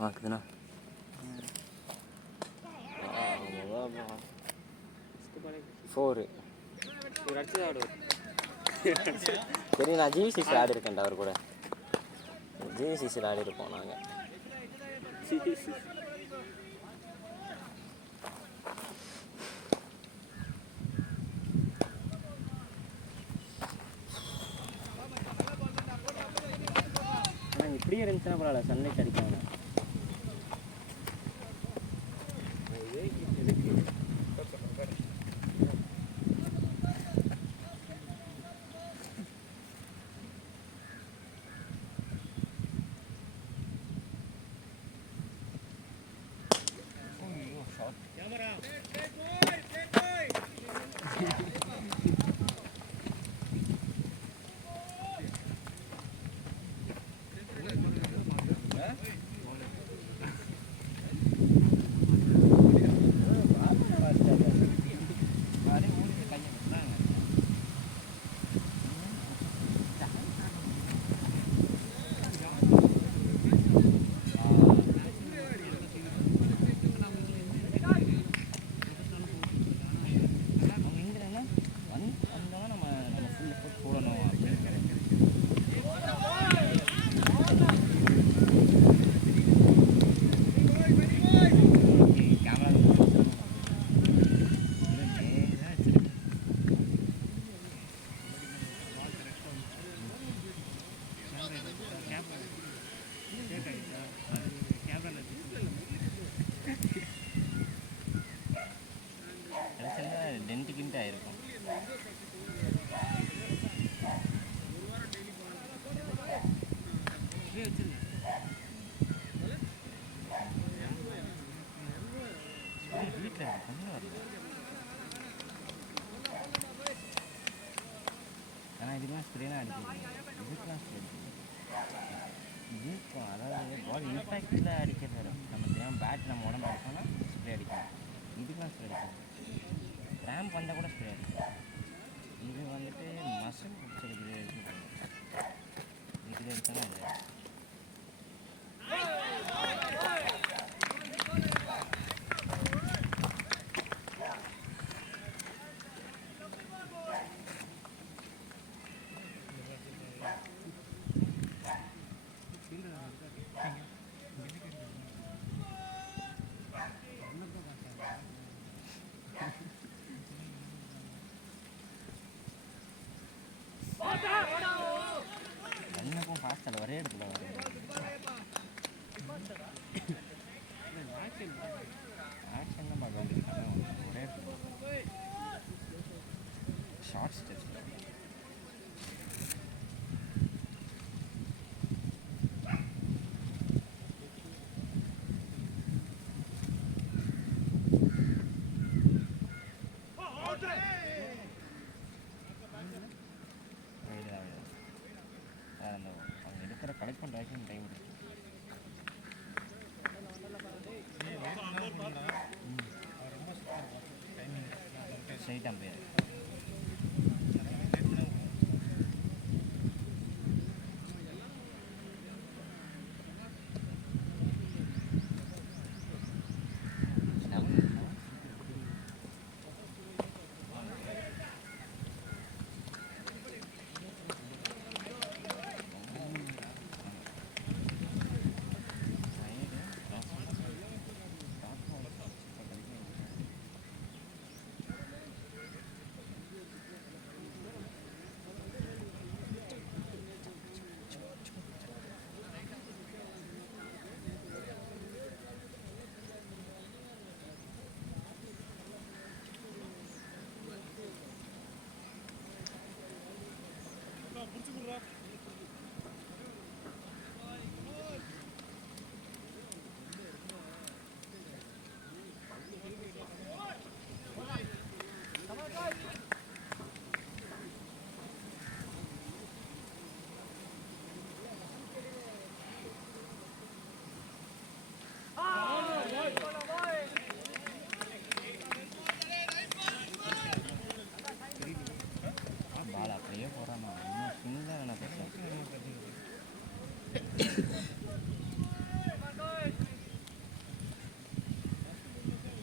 பார்க்குதுண்ணா 4 சரி. நான் ஜிவிசிசி ஆடி இருக்கேன்டா அவர் கூட. ஜிவிசிசியில் ஆடி இருப்போம் நாங்கள். ஆனால் இப்படியே இருந்துச்சுன்னா பரவாயில்ல, சன்லைட் அடிக்காங்க. டென்ட்டுக்கின்ட்டு ஆயிருக்கும். வீட்டில் கொஞ்சம் வரல. ஆனால் இதுக்கெலாம் ஸ்ப்ரேலாம் அடிக்கிறது. இதுக்கெலாம் ஸ்ப்ரே இதுக்கும் அதாவது பால் இம்பேக்டில் அடிக்கிறது. நம்ம தெரியாமல் பேட் நம்ம உடம்பு அடிச்சோம்னா ஸ்ப்ரே அடிக்கணும். இதுக்கெலாம் ஸ்ப்ரே அடிக்கணும். ரேம்ப் வந்தால் கூட ஸ்ப்ரே அடிக்கும். இது வந்துட்டு மசில் பிடிச்சிருக்குது. இதில் எடுத்தோன்னா இது என்னக்கும் ஃபாஸ்ட்டாக ஒரே இடத்துல ஆக்ஷன் தான் பார்க்க வேண்டியிருக்காங்க. ஒரே இடத்துல ஷார்ட் ஸ்டெப்ஸ் அவங்க எடுக்கிற கலெக்ட் பண்ணுற வரைக்கும் டைம் இருக்கு. ஸ்ட்ரைட் அம்பையர்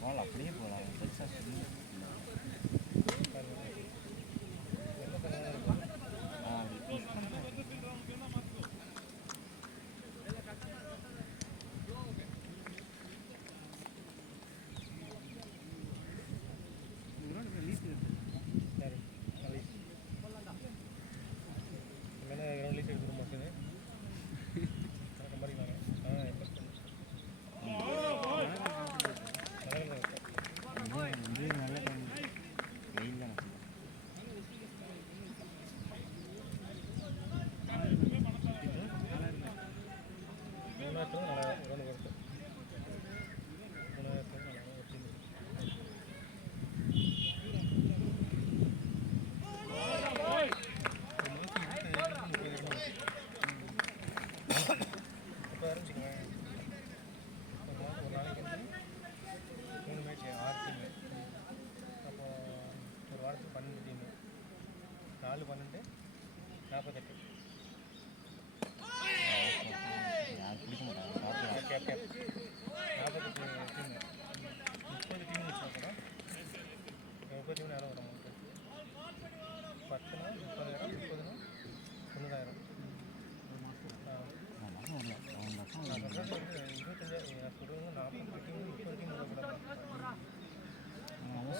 பால் அப்படியே போகலாம் பெருசாக சொல்லி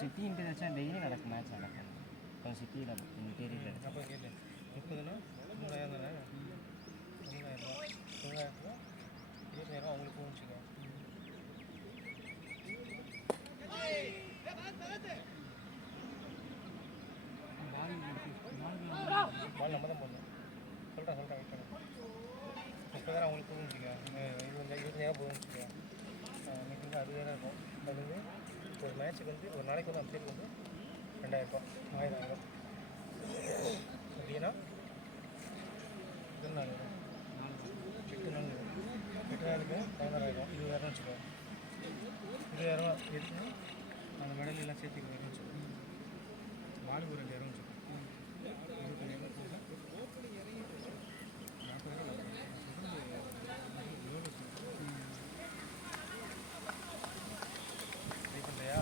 சிட்டி இன்டர்நேஷனல் டெய்லி நடக்கும் மேட்ச் நடக்கும் இப்போ சிட்டியில் இன்டீரியர் அப்போ கேட்டு 30னா 30,000 தானே 30,000 20,000 20,000 அவங்களுக்கு போச்சுங்க. பால் நம்ம தான் போடணும். சொல்கிறேன் வெயிட் பண்ணு. 30,000 அவங்களுக்கு போகுச்சுங்க. 20,000 போகுச்சுங்க. இன்னைக்கு வந்து 60,000 இருக்கும். அது வந்து ஒரு மேட்ச்சுக்கு வந்து ஒரு நாளைக்கு வந்து அப்டேட் வந்து 2,000 1000 அப்படின்னா 8 நாள் 8 நாள் 8 நாளுக்கு 16,000 20,000 வச்சுக்கோ. 20,000 எடுத்து அந்த மெடல் எல்லாம் சேர்த்து வச்சுக்கோ. மாலுக்கு ஒரு 2,000 வச்சுக்கோ. 25,000 ட்ரை பண்ணுறியா?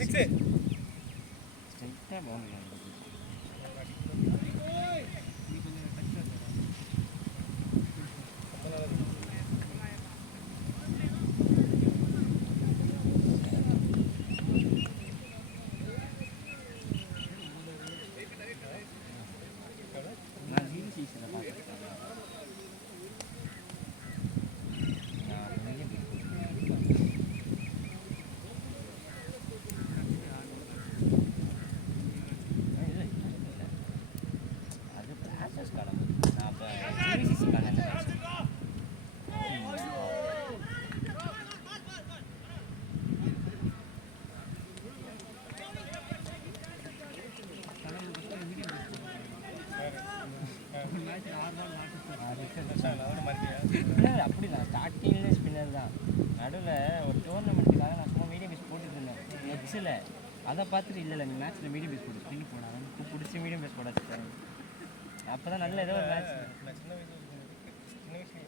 சிக்ஸு ஸ்ட்ரைட்டாக பவுண்டரி நான் ஜீரோ சீசனில் பார்த்துருக்கேன். அது ப்ராசஸ் காலம் நான் இப்போ ஜிவிசிசி காலேஜ் ஸ்பின்னர் அப்படி தான் ஸ்டார்டிங்லேயே ஸ்பின்னர் தான். நடுவில் ஒரு டோர்னமெண்ட்டுக்காக நான் சும்மா மீடியம் பீஸ் போட்டுட்டு இருந்தேன் எக்ஸில். அதை பார்த்துட்டு இல்லை நீ மேட்ச்சில் மீடியம் பீஸ் போட்டு திரும்பி போனாங்க பிடிச்சி மீடியம் பீஸ் போட வச்சுட்டாங்க. அப்போ தான் நல்ல ஏதோ ஒரு மேட்ச். நான் சின்ன வயசுலேயே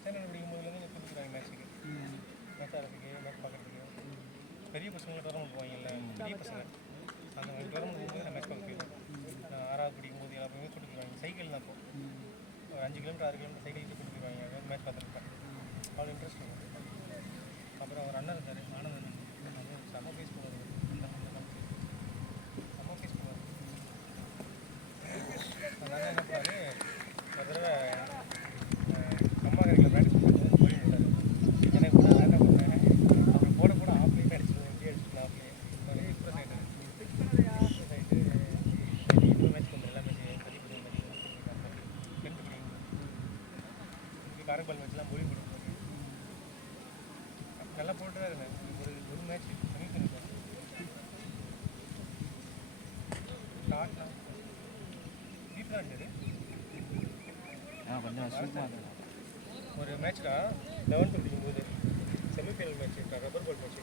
ஸ்டாண்டர்ட் படிக்கும்போதுலேருந்து கொடுத்துருக்காங்க மேட்ச்சுக்கு. மேட்ச் ஆடுறதுக்கு மேட்ச் பார்க்குறதுக்கு பெரிய பசங்க டோர்னமெண்ட் போவாங்கல்ல, பெரிய பசங்க அந்த டோர்னமெண்ட் போகும்போது நான் மேட்ச் பார்க்க போயிருக்கேன். நான் 6வது படிக்கும்போது எல்லாருமே கொடுத்துருவாங்க. சைக்கிள் தான் இருக்கும். ஒரு 5 கிலோமீட்டர் 6 கிலோமீட்டர் சைக்கிள் கொடுத்துருவாங்க. அதாவது மேட்ச் பார்த்துருப்பேன். அவ்வளோ இன்ட்ரெஸ்ட் இருக்கும். அப்புறம் ஒரு அண்ணன் இருந்தார், ஆனந்தன். அது செம்ம ஃபேஸ் பண்ணுவார். செம்ம ஃபேஸ் பண்ணுவார். அந்த அண்ணன் என்ன பண்ணாரு, ஒரு தடவை அம்மா கடையில் ப்ராக்டிஸ் பண்ணுறது போயிட்டு இருந்தார். எனக்கு கூட நான் என்ன பண்ணேன், அப்புறம் போட கூட ஆஃப்லேயே அடிச்சிருவேன். எப்படி அடிச்சுக்கலாம் ஆஃப்லேயே ஒரே எக்ஸ்பிரஸ் ஆகிட்டு இப்போ மேட்ச் பண்ணுறேன். எல்லா மேட்ச் கட்டி கொடுங்க 10th படிக்கும் காரைப்பால் மேட்ச்லாம் மொழி கொடுக்கும் நல்லா போட்டு தான் இருந்தேன். ஒரு மேட்ச் செமிஃபைனல் ஸ்டார்ட்னா வீட்டில் அடிச்சது கொஞ்சம் சூப்பராக ஒரு மேட்ச்டா 11th படிக்கும்போது semifinal match rubber ball match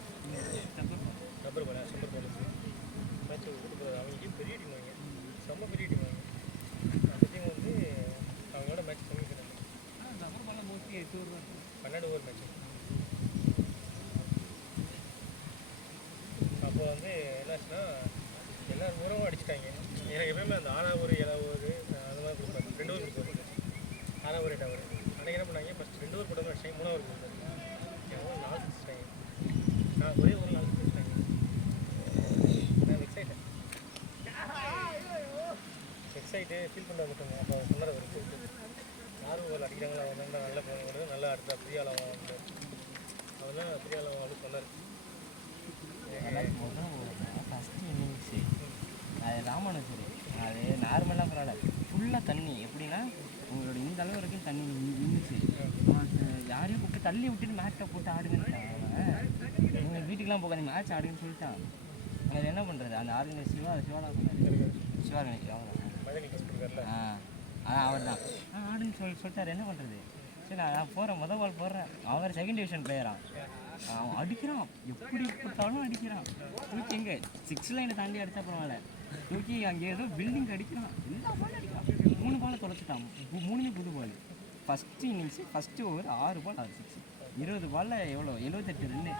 rubber ball செம்பர் பால் மேட்ச் அவங்க பெரிய டீம் வாங்க செம்ம பெரிய டீம் வாங்க அந்த டீம் வந்து அவங்களோட மேட்ச் செமிஃபைனல் ரப்பர் பால் மோஸ்ட்லி 8 ஓவர் தான் 12 ஓவர் மேட்ச் அப்போ வந்து என்னாச்சுன்னா எல்லாரும் உரமும் அடிச்சிட்டாங்க எனக்கு எப்பயுமே அந்த 6 ஓவர் 7 ஓவர் அந்த மாதிரி கொடுப்பாரு 2 ஓவர் கொடுப்பாரு 6 ஓவர் 8 ஓவர் அன்றைக்கி என்ன பண்ணாங்க ஃபஸ்ட் 2 ஓவர் போட்டாமல் அடிச்சாங்க 3 ஓவர் கொடுத்தாரு எவ்வளோ 4 அடிச்சிட்டாங்க நான் ஒரே ஒரு 4 அடிச்சிட்டாங்க நான் எக்ஸைட்டு ஃபீல் பண்ண விட்டுங்க அப்போ சொன்னார் அவர் 6 ஓவர் அடிக்கிறாங்களா அவங்க நல்ல போனவங்க நல்லா அடுத்த பெரிய ஆளாக வந்து அவர் தான் பெரிய ஆளாக வந்து சொன்னார் ஃபஸ்ட்டு இன்னிங்ஸு அது ராமானுஜர் அது நார்மலாக பரவாயில்ல ஃபுல்லாக தண்ணி எப்படின்னா உங்களோட இந்த அளவு வரைக்கும் தண்ணி நின்றுச்சு யாரையும் கூப்பிட்டு தள்ளி விட்டுட்டு மேட்டை போட்டு ஆடுங்கன்ட்டான் உங்கள் வீட்டுக்கெலாம் போகாது மேட்ச் ஆடுன்னு சொல்லிட்டான் அது என்ன பண்ணுறது அந்த ஆர்கனைஸ் சிவாடா சொன்னார் சிவா கணேஷ் அவர் தான் ஆடுன்னு சொல்லிட்டார் என்ன பண்ணுறது சரி நான் போகிறேன் பால் போடுறேன் அவர் செகண்ட் டிவிஷன் பிளேயரான் அவன் அடிக்கிறான் எப்படி போட்டாலும் அடிக்கிறான் தூக்கி எங்கே 6 லைனை தாண்டி அடித்தா பரவாயில்ல தூக்கி அங்கே ஏதோ பில்டிங் அடிக்கிறான் எல்லா பாலும் அடிக்கிறான் 3 பாலை தொலைச்சிட்டான் 3 புது பால் ஃபஸ்ட்டு இன்னிங்ஸு ஃபஸ்ட்டு ஓவர் 6 பால் 6 சிக்ஸ் 20 பாலில் எவ்வளோ 78 ரன்னு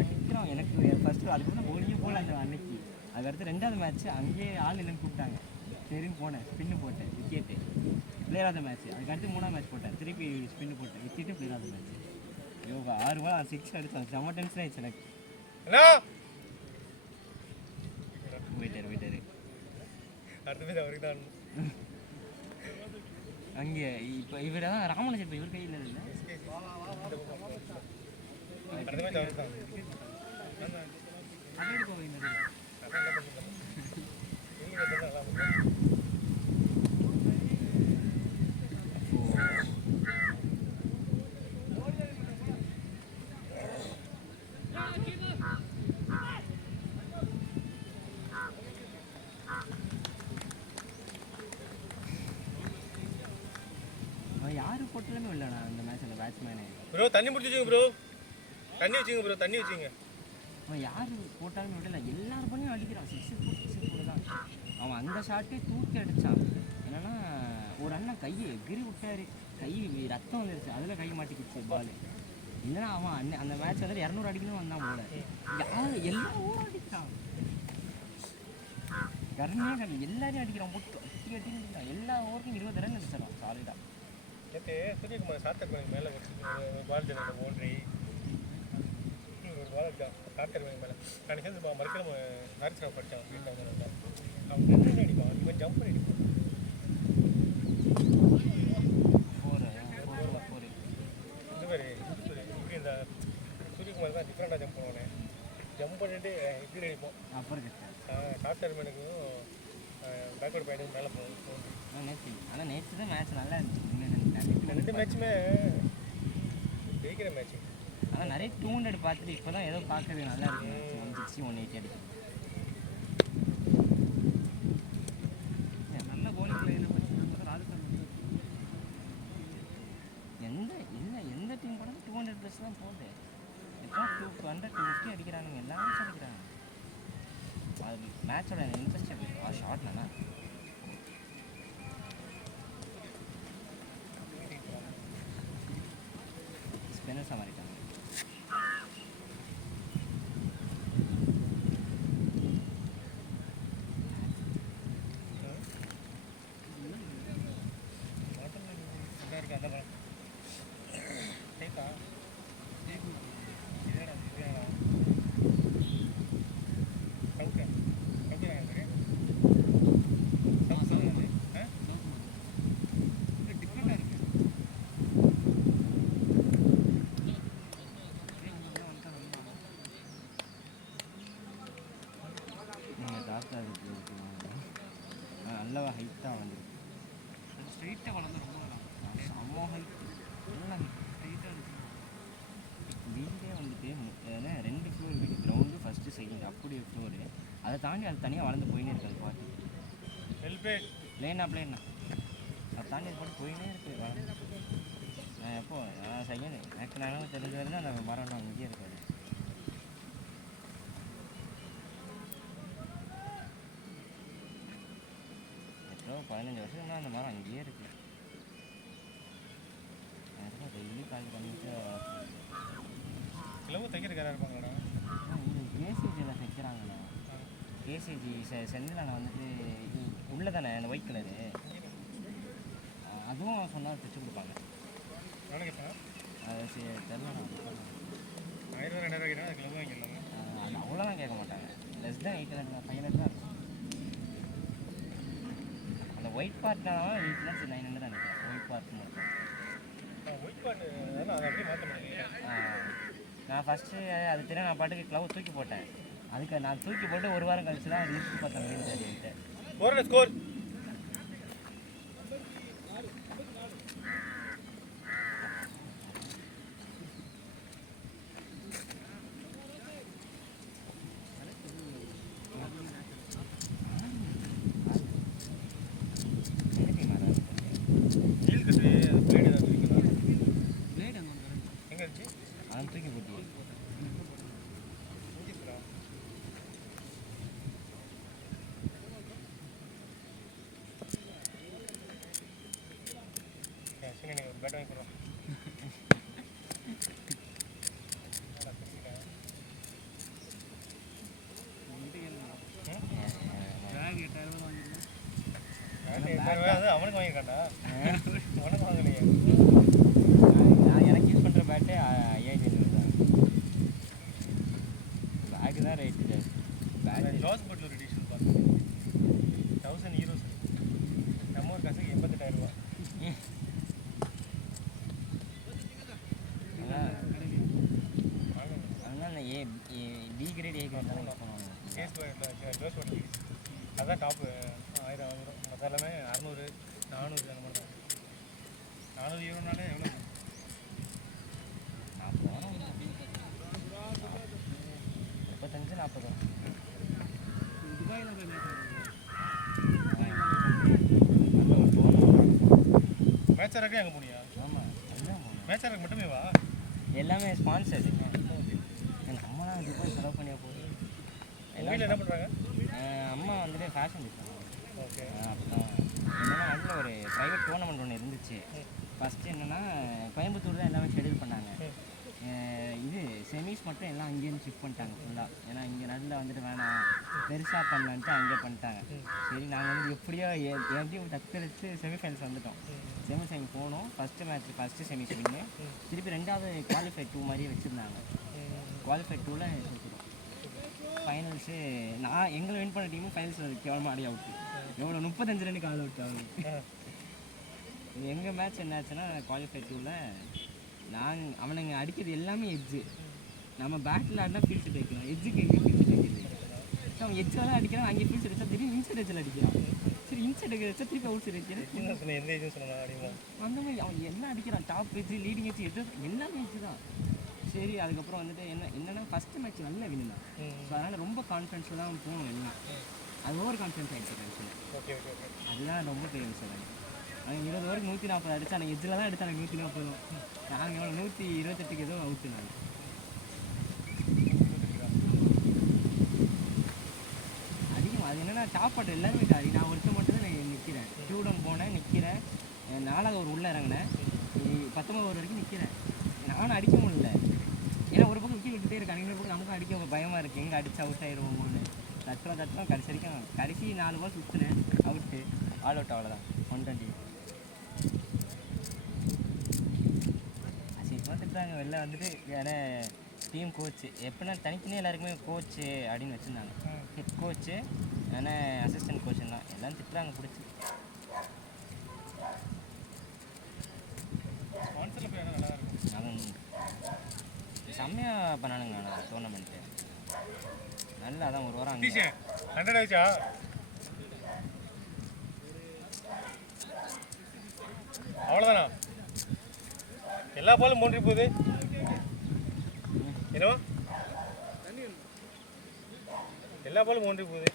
அடிக்கிறான் எனக்கு ஃபஸ்ட்டு அதுக்கப்புறம் போலிங்கே போகல அந்த அன்னைக்கு அதுக்கடுத்து 2வது மேட்ச்சு அங்கேயே ஆள் இல்லைன்னு கூப்பிட்டாங்க சரின்னு போனேன் ஸ்பின்னு போட்டேன் விக்கெட்டு பிளேயராத மேட்ச்சு அதுக்கடுத்து 3ஆம் மேட்ச் போட்டேன் திருப்பி ஸ்பின்னு போட்டேன் விக்கெட்டு பிளேயராத மேட்ச் யோகா 6 பால் 6 அடித்தான் செம்ம டென்ஷன் ஆயிடுச்சு எனக்கு போயிட்டாரு அவருக்கு தான் அங்கே இப்போ இவர் தான் ராமனுஜர் இப்போ இவர் கையில் இல்லை அடுத்த மேட்ச் அவருக்கு தான் யாரு போட்டாலுமே இல்லைண்ணா இந்த மேட்ச்சில் பேட்ஸ்மேனு ப்ரோ தண்ணி முடிச்சுங்க ப்ரோ தண்ணி வச்சுங்க அவன் யார் போட்டாலுமே விடல எல்லாரும் பண்ணியும் அடிக்கிறான் 6 போட்டு தான் அவன் அந்த ஷாட்டே தூக்கி அடித்தான் என்னன்னா ஒரு அண்ணன் கையை எகிரி விட்டாரு கை ரத்தம் வந்துருச்சு அதில் கை மாட்டிக்கிச்சு பால் இல்லைன்னா அவன் அந்த மேட்ச் வந்து 200 அடிக்கணும் வந்தான் போல எல்லா ஊரும் அடிக்கிறான் கருணையாக எல்லாரையும் அடிக்கிறான் போட்டு அடி அடிக்கிறான் எல்லா ஊருக்கும் 20 ரன் அடிச்சிடறான் சாலிடாக நேற்று சூரியகுமார் சாத்தர் மேலே ஒரு பால் ஜெனரேட் பவுண்ட்ரி ஒரு பால் இருக்கான் சாத்தர் மேலே நான் சேர்ந்து மறுக்கிற நாரிசனம் படித்தான் வீட்டில் அவன் ரெண்டு அடிப்பான் இவன் ஜம்ப் பண்ணி அடிப்பான் இந்த மாதிரி இப்படி இந்த சூரியகுமார் தான் டிஃப்ரெண்டாக ஜம்ப் பண்ணுவானே ஜம்ப் பண்ணிட்டு இப்படி அடிப்போம் அப்புறம் சாத்தர் மேனுக்கும் பேக்வர்ட் பாயிண்ட் மேலே போகும் ஆனால் நேற்று தான் மேட்ச் நல்லா இருந்துச்சு 2 மேட்சுமே ஜெயிக்கிற மேட்ச் ஆனால் நிறைய 200 பார்த்துட்டு இப்போ தான் ஏதோ பார்க்கறது நல்லா இருக்கு 160 180 அடிச்சு நல்ல போலிங் பிளேயர் எந்த டீம் கூட 200 ப்ளஸ் தான் போகுது இப்போ 200 250 அடிக்கிறானுங்க எல்லாமே அடிக்கிறாங்க அது மேட்சோட இன்ட்ரெஸ்ட் எப்படி ஷார்ட் நல்லா ஸ்பின்னர் சமாளிட்டாங்க நல்ல ஹைட்டாக வந்துருக்கு ஸ்ட்ரைட்டாக வளர்ந்து ரொம்ப செம்ம ஹைட் எல்லாம் ஹைட்டாக இருக்குது வீடே வந்துட்டு 2 ஃப்ளோர் வீடு கிரவுண்டு ஃபஸ்ட்டு செகண்ட் அப்படி ஒரு ஃப்ளோரு அதை தாண்டி அது தனியாக வளர்ந்து போயினே இருக்குது அது பாட்டு பிளேனா அதை தாண்டி அது பாட்டு போயினே இருக்குது வளர்ந்து நான் எப்போ நான் செகண்ட் எனக்கு நானும் தெரிஞ்ச வரைக்கும் அந்த மரம் இங்கேயே இருக்காது. எத்தோ 15 வருஷம் அந்த மரம் அங்கேயே இருக்குது. அதுக்கப்புறம் டெய்லி கால் பண்ணிட்டு கிளவு தைக்கிறதுக்கு யாராக இருப்பாங்களாண்ணா? கேசிஜியில் தைக்கிறாங்கண்ணா. கேசிஜி செந்திலான வந்துட்டு உள்ளே தானே அந்த ஒயிட் கலரு, அதுவும் சொன்னால் தைச்சு கொடுப்பாங்க. எவ்வளோ கேட்பாங்க? அது தெரிலண்ணா. 1000 2000 கேட்டால் அது கிளவு வாங்கிடலாங்க. அது அவ்வளோலாம் கேட்க மாட்டாங்க. லெஸ் தான் 800 500 தான் இருக்கும். அந்த ஒயிட் பார்ட்னாலும் 8 lakhs 900 தான் நினைக்கிறேன். ஒயிட் பார்ட் மட்டும். ஒயிட் பார்ட் அதெல்லாம் அதை அப்படியே மாற்ற முடியாது. நான் ஃபஸ்ட்டு அது தெரியும், நான் பாட்டுக்கு க்ளவ் தூக்கி போட்டேன். அதுக்கு நான் தூக்கி போட்டு ஒரு வாரம் கழிச்சு தான் அது இருக்கு பார்த்தேன் அப்படின்னு தெரிஞ்சுக்கிட்டேன். ஸ்கோர் ஜீல் கட்டு பிளேடு ஏதாவது இருக்குங்களா? பிளேட் அங்கே எங்கே இருந்துச்சு? அதை தூக்கி போட்டியே. முடிஞ்சிருக்கா? சரி நீங்கள் பேட் வாங்கி கொடுறோம். பேக் 8000 வாங்கிருக்கேன். அது அவனுக்கு வாங்கியிருக்காண்டா, உனக்கு வாங்கலையே. நான் எனக்கு யூஸ் பண்ணுற பேட்டு 5500 தான். பேக்கு தான் ரேட்டு ஜாஸ்தி. பேக் ஜாஸ் போட்டில் ஒரு எடிஷன் பார்த்தேன், 1000 euros. நம்ம ஒரு காசுக்கு 88,000 ரூபா. அதனால் பி கிரேட் ஏ கிரேட் தான் யூஸ் பண்ணுவாங்க. கேஸ் ஜோஸ் போட்டில் அதான் டாப்பு. 1000 வாங்குறோம். மற்ற எல்லாமே 600 400 அந்த மாதிரி தான். 400 யூரோனாலே எவ்வளோ? 40 வரும். 35 40 வரும். துபாயில் போய் மேட்சாருக்கு அங்கே போனியா? ஆமாம், அதுதான் போகணும். மேட்சாருக்கு மட்டுமே வா. எல்லாமே ஸ்பான்சர். நம்ம தான் துபாய் செலவு பண்ணியா போகுது. வீட்டில் என்ன பண்ணுறாங்க? அம்மா வந்துட்டு ஃபேஷன் டிசைனர். ஓகே. அப்புறம் என்னென்னா நல்ல ஒரு ப்ரைவேட் டோர்னமெண்ட் ஒன்று இருந்துச்சு. ஃபஸ்ட்டு என்னென்னா கோயம்புத்தூர் தான் எல்லாமே ஷெடியூல் பண்ணாங்க. இது செமிஸ் மட்டும் எல்லாம் அங்கேருந்து ஷிஃப்ட் பண்ணிட்டாங்க ஃபுல்லாக. ஏன்னா இங்கே நல்ல வந்துட்டு வேணாம், பெருசாக பண்ணலான்ட்டு அங்கே பண்ணிட்டாங்க. சரி நாங்கள் வந்து எப்படியோ எப்படியும் டக்குச்சு செமிஃபைனல்ஸ் வந்துட்டோம். செமிஃபைனல் போனோம். ஃபஸ்ட்டு மேட்ச் ஃபஸ்ட்டு செமிஸ் வின்னு. திருப்பி ரெண்டாவது குவாலிஃபை 2 மாதிரியே வச்சுருந்தாங்க. குவாலிஃபை 2ல் செத்துடும். ஃபைனல்ஸு நான் எங்களை வின் பண்ண டீமும் ஃபைனல்ஸ் கேவலமாக ஆடி அவுட்டு. எவ்வளோ 35 ரன்னுக்கு ஆல் அவுட் ஆகுது. எங்கள் மேட்ச் என்னாச்சுன்னா குவாலிஃபை 2ல் அவனுங்க அடிக்கிறது எல்லாமே எட்ஜு. நம்ம பேட்டில் ஆடினா ஃபீல்டு தைக்கிறோம், எட்ஜுக்கு எங்கே ஃபீல்டு தைக்கிறது? அவன் எட்ஜில் தான் அடிக்கிறான், அங்கே ஃபீல்டு வச்சா திடீர்னு இன்சைட் எட்ஜில் அடிக்கிறான். சரி இன்சைட் வச்சா திருப்பி அவுட் சைட் வைக்கிறேன். எந்த ஏஜென்ட் சொன்னா அடிமா அந்த மாதிரி அவன் என்ன அடிக்கிறான், டாப் எட்ஜு லீடிங் எட்ஜு எது எல்லாமே எட்ஜு தான். சரி அதுக்கப்புறம் வந்துட்டு என்னென்னா ஃபஸ்ட்டு மேட்ச் நல்ல வின்னு தான். ஸோ அதனால் ரொம்ப கான்ஃபிடன்ஸில் தான் போகணும் எல்லாம். அது ஓவர் கான்ஃபிடன்ஸ் ஆகிடுச்சு கடைசியில். Okay okay okay. அதுதான் ரொம்ப பெரிய விஷயம். அவன் 20 ஓவருக்கு 140 அடிச்சு எனக்கு எட்ஜில் தான் எடுத்தாங்க 140. நாங்கள் எவ்வளோ 128க்கு ஏதோ அவுட்டு. நான் அதிகம் அது என்னென்னா டாப் ஆட்டு எல்லாருமே காரி. நான் ஒருத்தர் மட்டும் தான் நான் நிற்கிறேன். 2 டவுன் போனேன், நிற்கிறேன். 4வது ஒரு உள்ளே இறங்கினேன், 19 ஓவர் வரைக்கும் நிற்கிறேன். நானும் அடிக்க முடியல. ஏன்னா ஒரு பக்கம் விக்கி விட்டுட்டே இருக்காங்க, இன்னொரு பக்கம் நமக்கும் அடிக்க பயமாக இருக்குது. எங்கே அடிச்சு அவுட் ஆயிடுவோமோன்னு தட்டுறோம். கடைசி வரைக்கும் கடைசி 4 பால் சுற்றுனேன், அவுட்டு, ஆல் அவுட். அவ்வளோதான் 120. அசிங்கமாக திட்டுறாங்க வெளில வந்துட்டு. ஏன்னா டீம் கோச்சு எப்படின்னா தனித்தனியாக எல்லாருக்குமே கோச்சு அப்படின்னு வச்சுருந்தாங்க. ஹெட் கோச்சு ஆனால் அசிஸ்டன்ட் கோச்சுன்னா எல்லாம் திட்டுறாங்க பிடிச்சி. ஸ்பான்சரில் போய் ஆனால் நல்லா இருக்கும். அவன் செம்மையாக பண்ணானுங்க. ஆனால் டோர்னமெண்ட்டு நல்லா அதான் ஒரு வாரம் அங்கே 100 ஆயிடுச்சா? அவ்வளோதானா? எல்லா பாலும் மூன்றி போகுது. என்னவா? எல்லா பாலும் மூன்றி போகுது.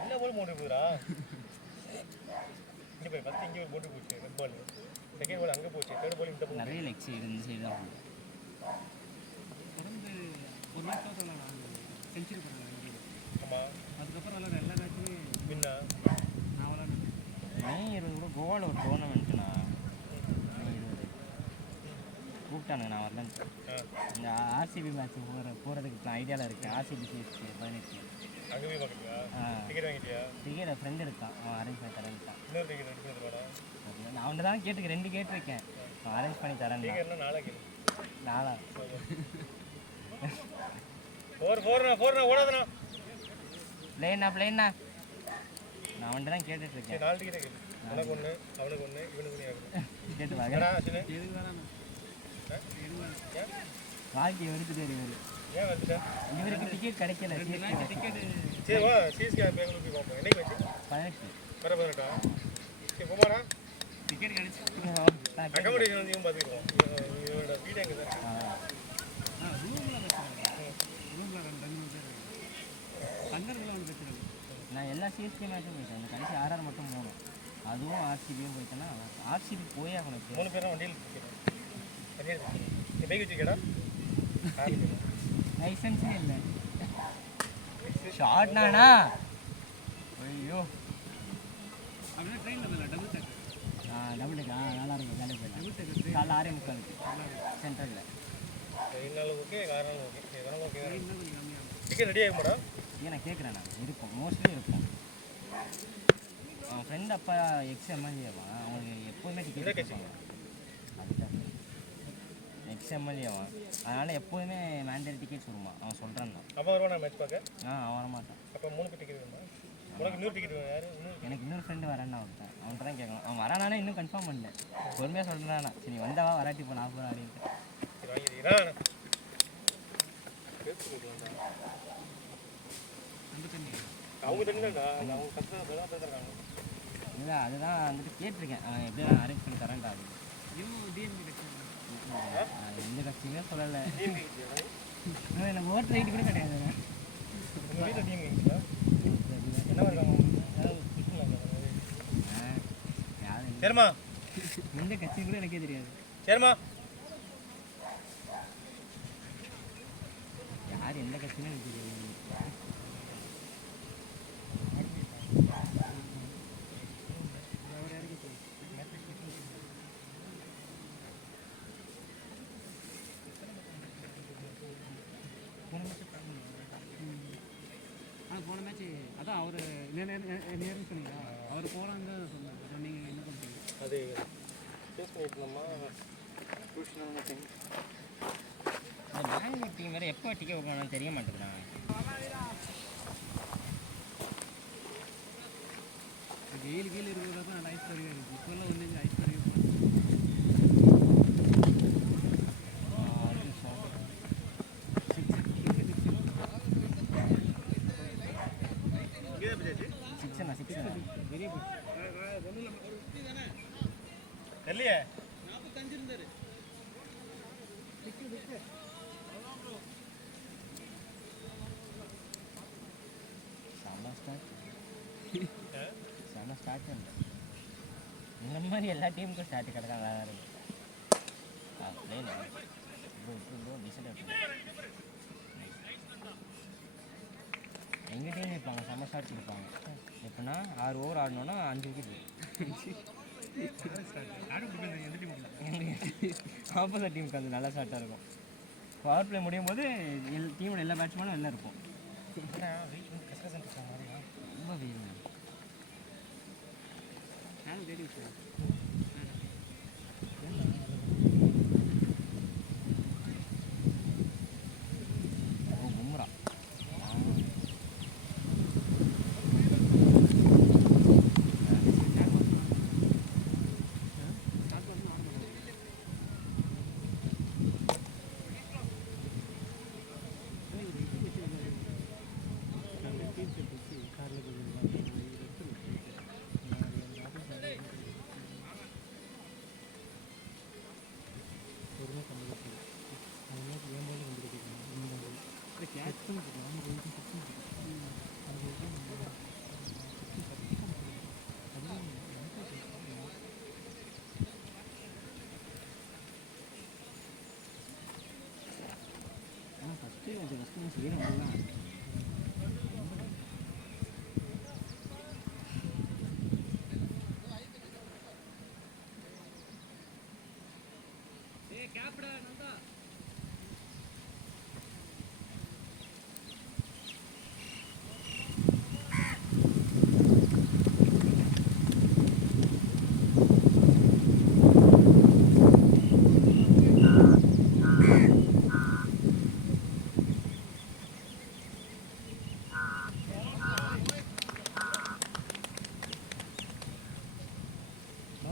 எல்லா பாலும் மூன்றி போகுதுடா. இங்கே போய் ஃபஸ்ட்டு இங்கே ஒரு போட்டு போச்சு ரெட் பால், செகண்ட் பால் அங்கே போச்சு, தேர்ட் பால் இந்த போட்டு. நிறைய லெக் சைடு இந்த சைடு தான் போகும். தொடர்ந்து ஒரு மேட்ச் தான் சொல்லலாம், செஞ்சுரி பண்ணலாம். ஆமாம், அதுக்கப்புறம் விளாட எல்லா மேட்சுமே பின்னா நான் விளாடுனேன். மே 20 கூட கோவாவில் ஒரு டோர்னமெண்ட்டுண்ணா. மே 20 கூப்பிட்டானுங்க, நான் வரலன்னு. இந்த ஆர்சிபி மேட்ச் போகிறதுக்கு நான் ஐடியாவில் இருக்கேன். RCB CSK 18. அங்கே போய் பார்க்குறியா? டிக்கெட் வாங்கிட்டியா? டிக்கெட் ஃப்ரெண்டு இருக்கான், அவன் அரேஞ்ச் பண்ணி தரேன்ட்டான். இன்னொரு டிக்கெட் ரெடி பண்ணி தருவாடா? நான் அவன்கிட்ட தான் கேட்டுருக்கேன், 2 கேட்டிருக்கேன். அவன் அரேஞ்ச் பண்ணி தரேன். டிக்கெட்னா நாளா கேளு. நாளா போறா ஓடாதண்ணா. பிளேண்ணா நான் அவன்கிட்ட தான் கேட்டுட்ருக்கேன். சரி, 4 டிக்கெட்டே கேளு. உனக்கு ஒன்று, அவனுக்கு ஒன்று, இவனுக்கு ஒன்று ஆகுது. கேட்டு வாங்க. ஏடா அஸ்வினு? எதுக்கு வரானே ஏன் வாழ்க்கையை எடுத்துட்டு இவர் ஏன் வந்துட்டேன்? இவருக்கு டிக்கெட் கிடைக்கல. டிக்கெட்டு சரி வா, சிஎஸ்கே பெங்களூர் போய் பார்ப்போம். என்னைக்கு வச்சு 18. வர 18ஆ? சரி போமாடா. டிக்கெட் கிடச்சி அக்கமடேஷன் வந்து இவன் பார்த்துக்குவோம். இவனோட வீடு எங்கே சார்? ரூமில் பிரச்சனை, ரூமில் 2 பேர் தங்கறதுலாம் ஒன்றும் பிரச்சனை இல்லை. நான் எல்லா சிஎஸ்கே மேட்சும் போயிட்டேன். இந்த கடைசி ஆர்ஆர் மட்டும் போகணும். அதுவும் ஆர்சிபியும் போயிட்டேன்னா ஆர்சிபி போயே ஆகணும். 3 பேரும் வண்டியில் நீ பைக் வச்சுக்கடா. லைசன்ஸே இல்லை. ஷார்ட்னாண்ணா ஐயோ. அப்படின்னா ட்ரெயினில் போயிடலாம், டபுள் டேக். டபுள் டேக்கா நல்லா இருக்கும். வேலை போயிடலாம். டபுள் டேக் காலைல 6:45 சென்ட்ரலில். இருந்தாலும் ஓகே, காரணம் ஓகே, எதனாலும் ஓகே. ட்ரெயின் தான் கொஞ்சம் கம்மியாகும். டிக்கெட் ரெடி ஆகுமாடா? ஏன் நான் கேட்குறேன், நான் இருக்கும், மோஸ்ட்லி இருக்கும். அவன் ஃப்ரெண்ட் அப்பா எக்ஸ்எம்எல்ஏவா, அவனுக்கு எப்போதுமே டிக்கெட் கொடுப்பாங்க. அதுதான் எக்ஸ்எம்எல்ஏவா, அதனால் எப்போதுமே மேண்டரி டிக்கெட்ஸ் வருமா அவன் சொல்கிறான் தான். அப்போ வருவானா மேட்ச் பார்க்க? அவன் வரமாட்டான். அப்போ 3 பேர் டிக்கெட் வேணுமா? உனக்கு இன்னொரு டிக்கெட் வேணும். யார் எனக்கு இன்னொரு ஃப்ரெண்டு வரேன்னா அவன்கிட்ட தான் கேட்கணும். அவன் வரானானே இன்னும் கன்ஃபார்ம் பண்ணல. பொறுமையாக சொல்கிறானா, சரி நீ வந்தாவா வராட்டி இப்போ நான் போகிறேன் அப்படின்ட்டு. சரி வாங்கிடுறீங்களா? அந்த தண்ணி அவங்க தண்ணிதான்டா, அவங்க கஷ்டம் பேசுறாங்க. இல்லை அதுதான் வந்துட்டு கேட்டிருக்கேன், அவன் எப்படி நான் அரேஞ்ச் பண்ணி தரேன்டா அப்படின்னு. இன்னும் டிஎன்பி கட்சி எந்த கட்சியுமே சொல்லலை. எனக்கு ஓட்டர் ரைட்டு கூட கிடையாது. உங்கள் வீட்டில் டீம் இருந்துச்சா? என்ன இருக்காங்க? சரிம்மா, எந்த கட்சியும் கூட எனக்கே தெரியாது. சரிம்மா. யார் எந்த கட்சியுமே எனக்கு தெரியாது. போன மேட்ச் அதான் அவர் நேரம் சொன்னீங்களா, அவர் போகலான்னு தான் சொன்னார். நீங்கள் என்ன பண்ணுறீங்க? அது ஃபேஸ் பண்ணிட்டுமா டியூஷன் மீட்டிங். இந்த பெங்களூர் டீம் வேறு எப்போ டிக்கெட் வைக்கணும்னு தெரிய மாட்டேங்கிறான். வெயில் கீழே இருக்கிறதா தான் ஐஸ் கறியாக இருக்குது. இப்போல்லாம் வந்து ஐஸ் கறியாக பெரிய இல்லையே. செம்ம ஸ்டார்ட் இல்லை. இந்த மாதிரி எல்லா டீமுக்கும் ஸ்டார்ட் கிடக்கா நல்லா இருக்கு. பிளேன் ப்ரோ டிசைட் எங்கள் டீம் இருப்பாங்க, செம்ம ஸ்டார்ட் கொடுப்பாங்க. எப்படின்னா 6 ஓவர் ஆடணுன்னா 5 விக்கெட். ஆப்போசிட் டீமுக்கு அது நல்லா ஸ்டார்ட்டாக இருக்கும். பவர் பிளே முடியும் போது டீமோட எல்லா பேட்ஸ்மேனும் எல்லாம் இருக்கும். ரொம்ப வெயில் நானும் தேடி வச்சேன். கும்ரா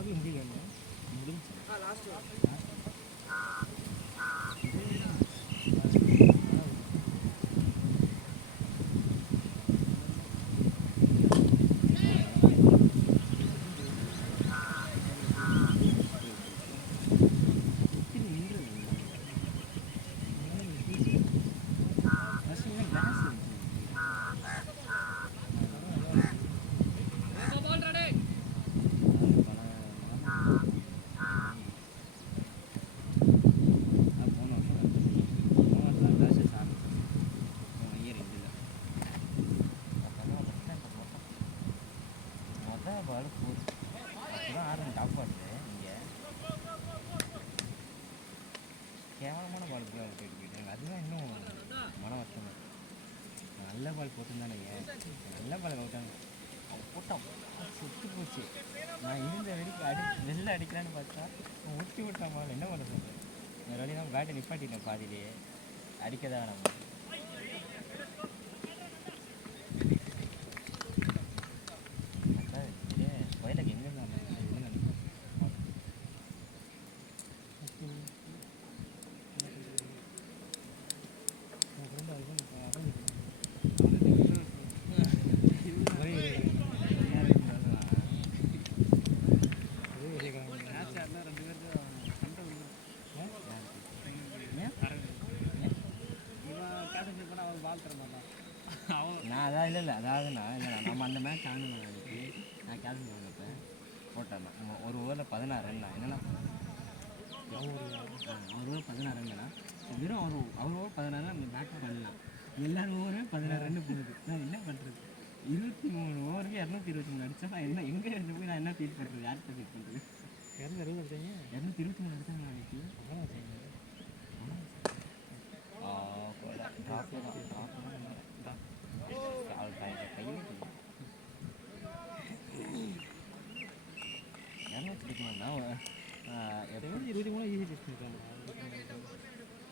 அது இந்திய கேம் முடிஞ்சு கேவலமான பால் போய் அவுட் போயிட்டு அதுதான் இன்னும் மன வருத்தம். நல்ல பால் போட்டுருந்தானே நல்ல பால் அவுட்டாங்க போட்டான் சுற்றி போச்சு. நான் இருந்த வரைக்கும் வெளில அடிக்கலான்னு பார்த்தா ஊற்றி விட்டான் பால். என்ன பண்ண சொல்கிறேன் வேறு வழி தான் பேட்டை நிப்பாட்டிட்டேன் பாதியிலேயே அடிக்கதான் நம்ம கோயிலுக்கு எங்கே இருந்தாங்க நான் அதான் இல்லை அதாவது இல்லை நம்ம அந்த மேட்ச் ஆடணும் அன்றைக்கி நான் கேப்டன் பண்ணப்போ போட்டேன் ஒரு ஓவரில் 16 ரன் என்னென்னா அவர் ஓவர் 16 ரன்னுனா வெறும் அவர் ஓவர் 16 ரன் அந்த பேட்டிங் பண்ணலாம். எல்லாரும் ஓவரும் 16 ரன்னு போகுது. நான் என்ன பண்ணுறது 23 ஓவருக்கு 223 அடித்தா நான் என்ன எங்கே இருந்து போய் நான் என்ன ஃபீல் பண்ணுறது யார்கிட்ட ஃபீல் பண்ணுறது 223 அடித்தாங்க நாளைக்கு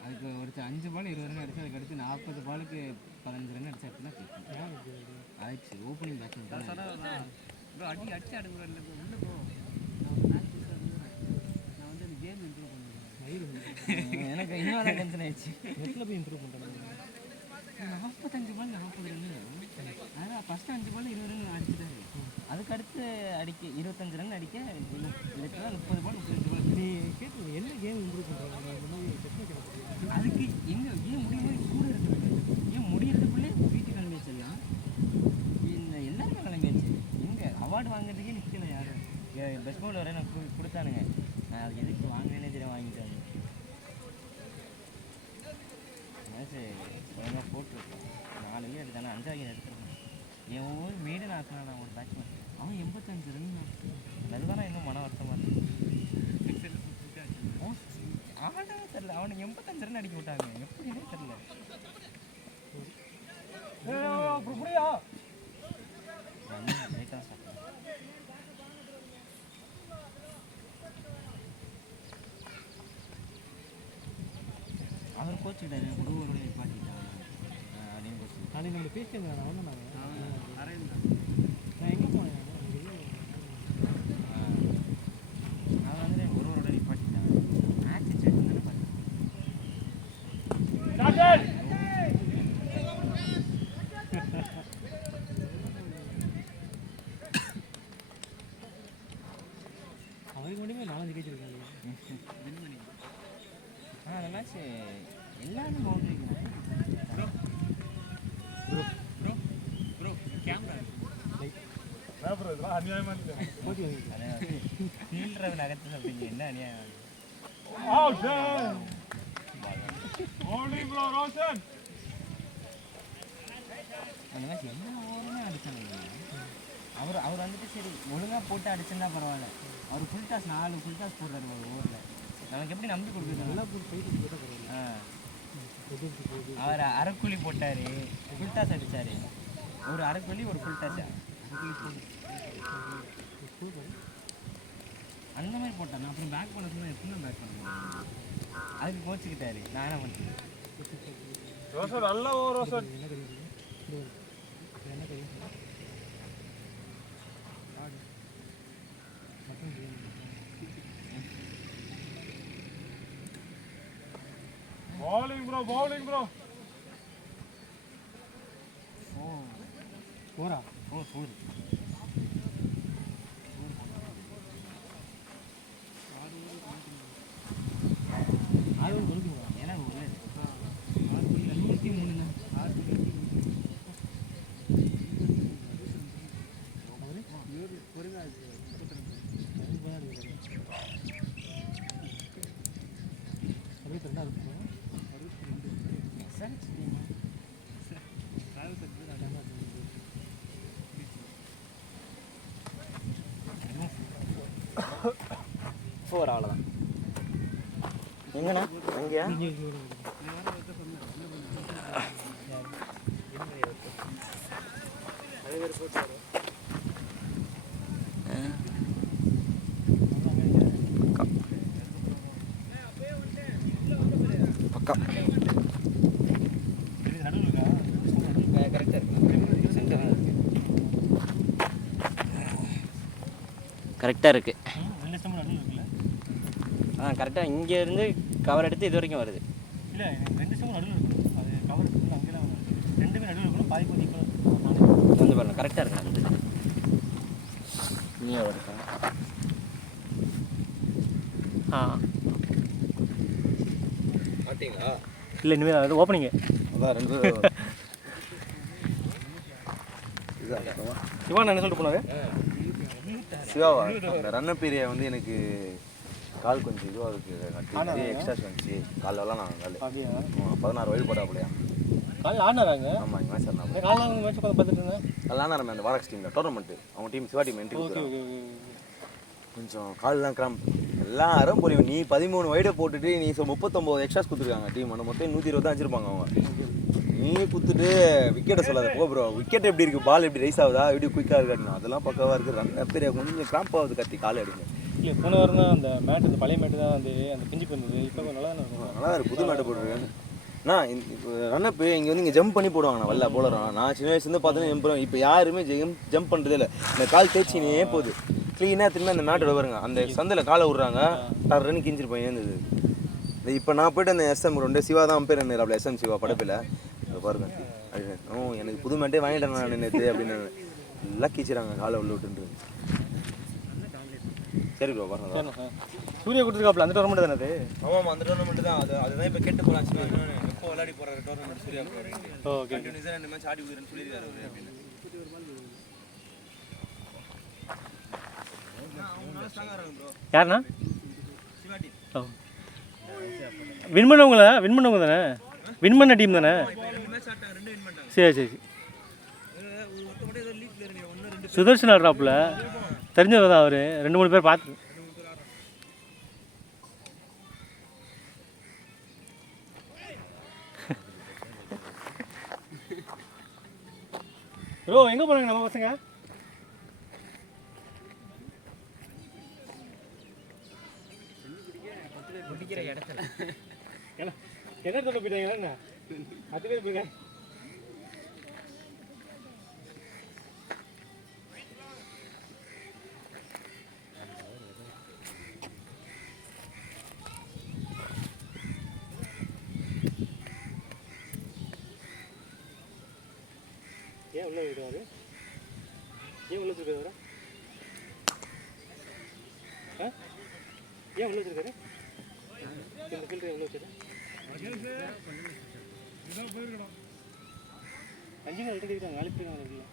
அதுக்கு ஒருத்தர் 5 பால் 20 ரன் அடிச்சு அதுக்கு அடுத்து 40 பாலுக்கு 15 ரன் அடிச்சா அப்படின்னா ஆயிடுச்சு. ஓப்பனிங் பேட்ஸ்மேன் அடிச்சு அடுங்க உள்ள போ. நான் வந்து அந்த கேம் இம்ப்ரூவ் பண்ணுவேன். எனக்கு இன்னொரு டென்ஷன் ஆயிடுச்சு. நெட்டில் போய் இம்ப்ரூவ் பண்ணுறேன். 45 பால் 40 ரன் அதான் ஃபஸ்ட்டு 5 பால் 20 ரன் அடிச்சுட்டாரு. அதுக்கடுத்து அடிக்க 25 ரன் அடிக்க இதுக்கு 30 பால் 32 பால். நீ கேட்டு என்ன கேம் இம்ப்ரூவ் பண்ணுறாங்க இந்த மாதிரி அதுக்கு எங்கே ஏன் முடியும் கூட இருக்குது ஏன் முடியறதுக்குள்ளே வீட்டு கிளம்பி வச்சிடலாம். இந்த எல்லாருமே கிளம்பியாச்சு. எங்கே அவார்டு வாங்குறதுக்கே நிற்கல யாரும். பெஸ்ட் பவுலர் வரை நான் கொடுத்தானுங்க. நான் அது எதுக்கு வாங்கினேனே தெரியும் வாங்கிட்டாங்க. மேட்ச்சு ஒழுங்காக போட்டுருக்கேன் 4 விக்கெட் எடுத்தானே 5 விக்கெட் எடுத்துருக்கேன். என் ஒவ்வொரு மெய்டன் ஆக்கினான் நான் ஒரு பேட்ஸ்மேன் அவன் 85 ரன் அதுதானே இன்னும் மன வருத்தமாக இருக்கு. ஆடவே தெரில அவனுக்கு 85 ரன் அடிக்க விட்டாங்க எப்படின்னே தெரில. அவர் கோச்சுக்கிட்டாரு கூட ஒரு நிப்பாட்டிட்டான் அப்படின்னு கோச்சு. நாளைக்கு நம்ம பேசியிருந்தேன் அவன் தான் நான் எங்கே போனேன் நான் வந்து ஒருவரோட நிப்பாட்டிட்டேன் மேட்ச் செட்டு பார்த்தேன். அவருக்கு மட்டுமே 4-5 கேட்ச் இருக்காங்க வின் பண்ணி. அந்த மேட்ச் எல்லாரும் பவுண்டரி ஃபீல்டர் நகர்த்து சொல்றீங்க என்ன அநியாயம். அந்த மேட்ச் எல்லா ஓவருமே அடிச்சாங்க. அவர் வந்துட்டு சரி ஒழுங்காக போட்டு அடிச்சுன்னா பரவாயில்ல. அவர் ஃபுல் டாஸ் 4 ஃபுல் டாஸ் போடுறாரு ஒரு ஓவரில். நமக்கு எப்படி நம்பி கொடுக்குறது. அவர் அரைக்குழி போட்டார் ஃபுல் டாஸ் அடித்தார். ஒரு அரைக்குழி ஒரு ஃபுல் டாஸ் அந்த மாதிரி போட்டேன். நான் அப்புறம் பேக் பண்ண சொன்னால் எப்படி பேக் பண்ணுவேன் அதுக்கு கோச்சுக்கிட்டாரு. நான் என்ன பண்ணுறேன் என்ன தெரியும் bowling bro. போரா ஃபோர் அது ஒரு கொடுக்குமா ஏன்னா ஒரு 6.53 ஃபோர் அவ்வளோதான். எங்கண்ணா எங்கேயா பக்கா கரெக்டாக இருக்கு. சென்டராக இருக்கு. கரெக்டாக இருக்குது. ரெண்டு ஸ்டெம் நடுவில் இருக்குல்ல? கரெக்டாக இங்கேருந்து கவர் எடுத்து இது வரைக்கும் வருது. இல்லை ரெண்டு ஸ்டெம் நடுவில் இருக்கணும். அது கவர் எடுத்து அங்கேலாம் வரும். ரெண்டுமே நடுவில் இருக்கணும். பாதி பாதி ஈக்குவலாக வந்து பாருங்க கரெக்டாக இருக்கு. அந்த நீ எவ்வளோ இருக்கா? பார்த்தீங்களா? இல்லை இனிமேல் அது ஓப்பனிங்க அதான் ரெண்டு இவன் என்ன சொல்லிட்டு போனாரு சிவாவா அந்த ரன்னப் ஏரியா வந்து எனக்கு கால் கொஞ்சம் இதுவாக இருக்குது. எக்ஸ்ட்ரா வந்துச்சு காலெல்லாம் நான் கால் அப்படியா 16 வயது போட்டாப்புலையா. காலையில் ஆடினாராங்க ஆமாம் இங்கே சார் நான் காலையில் மேட்ச் உட்காந்து பார்த்துட்டு இருந்தேன். கல்யாணம் அந்த வாரக்ஸ் டீமில் டோர்னமெண்ட்டு அவங்க team Siva team entry okay கொடுத்தாங்க. ஓகே கொஞ்சம் கால்லாம் கிராம்ப் எல்லாரும் போலியும். நீ 13 வயதை போட்டுட்டு நீ 39 எக்ஸ்ட்ராஸ் கொடுத்துருக்காங்க டீம். ஆனால் மொத்தம் 120 தான் வச்சிருப்பாங்க அவங்க. நீ குத்துட்டு விக்கெட்டை சொல்லாத போ ப்ரோ. விக்கெட் எப்படி இருக்குது, பால் எப்படி ரைஸ் ஆகுதா, எப்படி குயிக்காக இருக்காருன்னு அதெல்லாம் பக்கவாக இருக்குது. ரன் பெரிய கொஞ்சம் கிராம்ப் ஆகுது கத்தி காலை அடிங்க. இல்லை போன வாரம் தான் அந்த மேட் அந்த பழைய மேட்டு தான் வந்து அந்த பிஞ்சு போயிருந்தது. இப்போ நல்லா தானே இருக்கும். நல்லா இருக்கு புது மேட்டை போட்டுருக்கேன். இப்போ ரன்னப்பு இங்கே வந்து இங்கே ஜம்ப் பண்ணி போடுவாங்க. நான் வல்ல போலறோம். நான் சின்ன வயசுலேருந்து பார்த்தோன்னா ஜம்ப் பண்ணுவேன். இப்போ யாருமே ஜம்ப் பண்ணுறதே இல்லை. இந்த கால் தேய்ச்சினே போகுது. க்ளீனாக திரும்ப அந்த மேட்டோட வருங்க. அந்த சந்தில் காலை விட்றாங்க. டர்ன்னு கிஞ்சிருப்பேன் ஏந்தது. இப்போ நான் போய்ட்டு அந்த எஸ்எம் ரெண்டு சிவா தான் பேர் என்ன எஸ்எம் சிவா படப்பில் பாருங்க அப்படின்னு எனக்கு புது மேட்டே வாங்கிட்டேன் நான் நேற்று அப்படின்னு எல்லாம் கீச்சிறாங்க காலை உள்ள விட்டுன்றது. சரி ப்ரோ பாருங்க. சூர்யா கொடுத்துருக்காப்புல அந்த டோர்னமெண்ட் தானே அது? ஆமாம் அந்த டோர்னமெண்ட் தான். அதுதான் இப்போ கேட்டு போகலாம். எப்போ விளையாடி போகிறாரு டோர்னமெண்ட் சூர்யா ஓகே கண்டினியூஸாக 2 மேட்ச் ஆடி போகிறேன்னு சொல்லியிருக்காரு அவர் அப்படின்னு. யாருண்ணா? ஓ வின் பண்ணவங்களா? வின் பண்ணவங்க தானே? வின் பண்ண டீம் தானே? சரி சரி சுதர்ஷன் ஆடுறாப்புல தெரிஞ்சவர் தான் அவர். 2-3 பேர் பார்த்து ப்ரோ எங்கே போகிறாங்க நம்ம பசங்க? என்ன சொல்ல போயிட்டாங்க? என்ன 10 பேர் போயிருக்காங்க. ஏன் உள்ள விடுவாரு? ஏன் உள்ள வச்சிருக்காரு? ஏன் உள்ள வச்சிருக்காரு? இந்த ஃபில்டர் எவ்வளோ வச்சுரு? 5 நாள் எடுத்துக்கிட்டாங்க. 4 பேர் இல்லை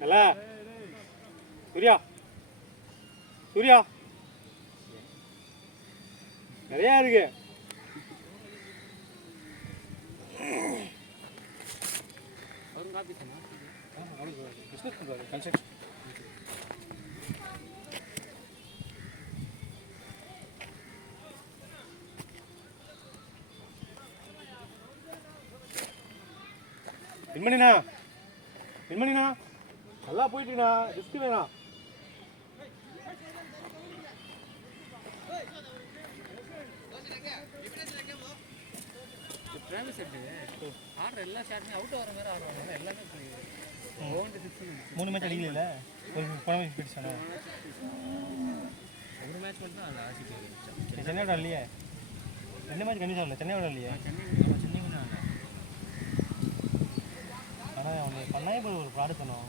நல்லா சூர்யா சூர்யா நிறையா இருக்கு. விண்மணிண்ணா விண்மணிண்ணா நல்லா போயிட்டுண்ணா ரிஸ்க் வேணாம். டிராவல் செட்டு ஆடுற எல்லா ஷாட்டுமே அவுட் வர மாதிரி ஆடுறாங்க எல்லாமே ஓவன்ட்டு 6 3 மேட்ச் அடிக்கல ஒரு போன மேட்ச் பிடிச்சானே. ஒரு மேட்ச் மட்டும் தான் அது ஆசிட்டு சென்னையோட இல்லையே 2 மேட்ச் கண்டிப்பாக இல்லை சென்னையோட இல்லையே. சென்னைக்கு தான் ஆனால் அவங்க பண்ணாயே போய் ஒரு ப்ராடக்ட் பண்ணுவோம்.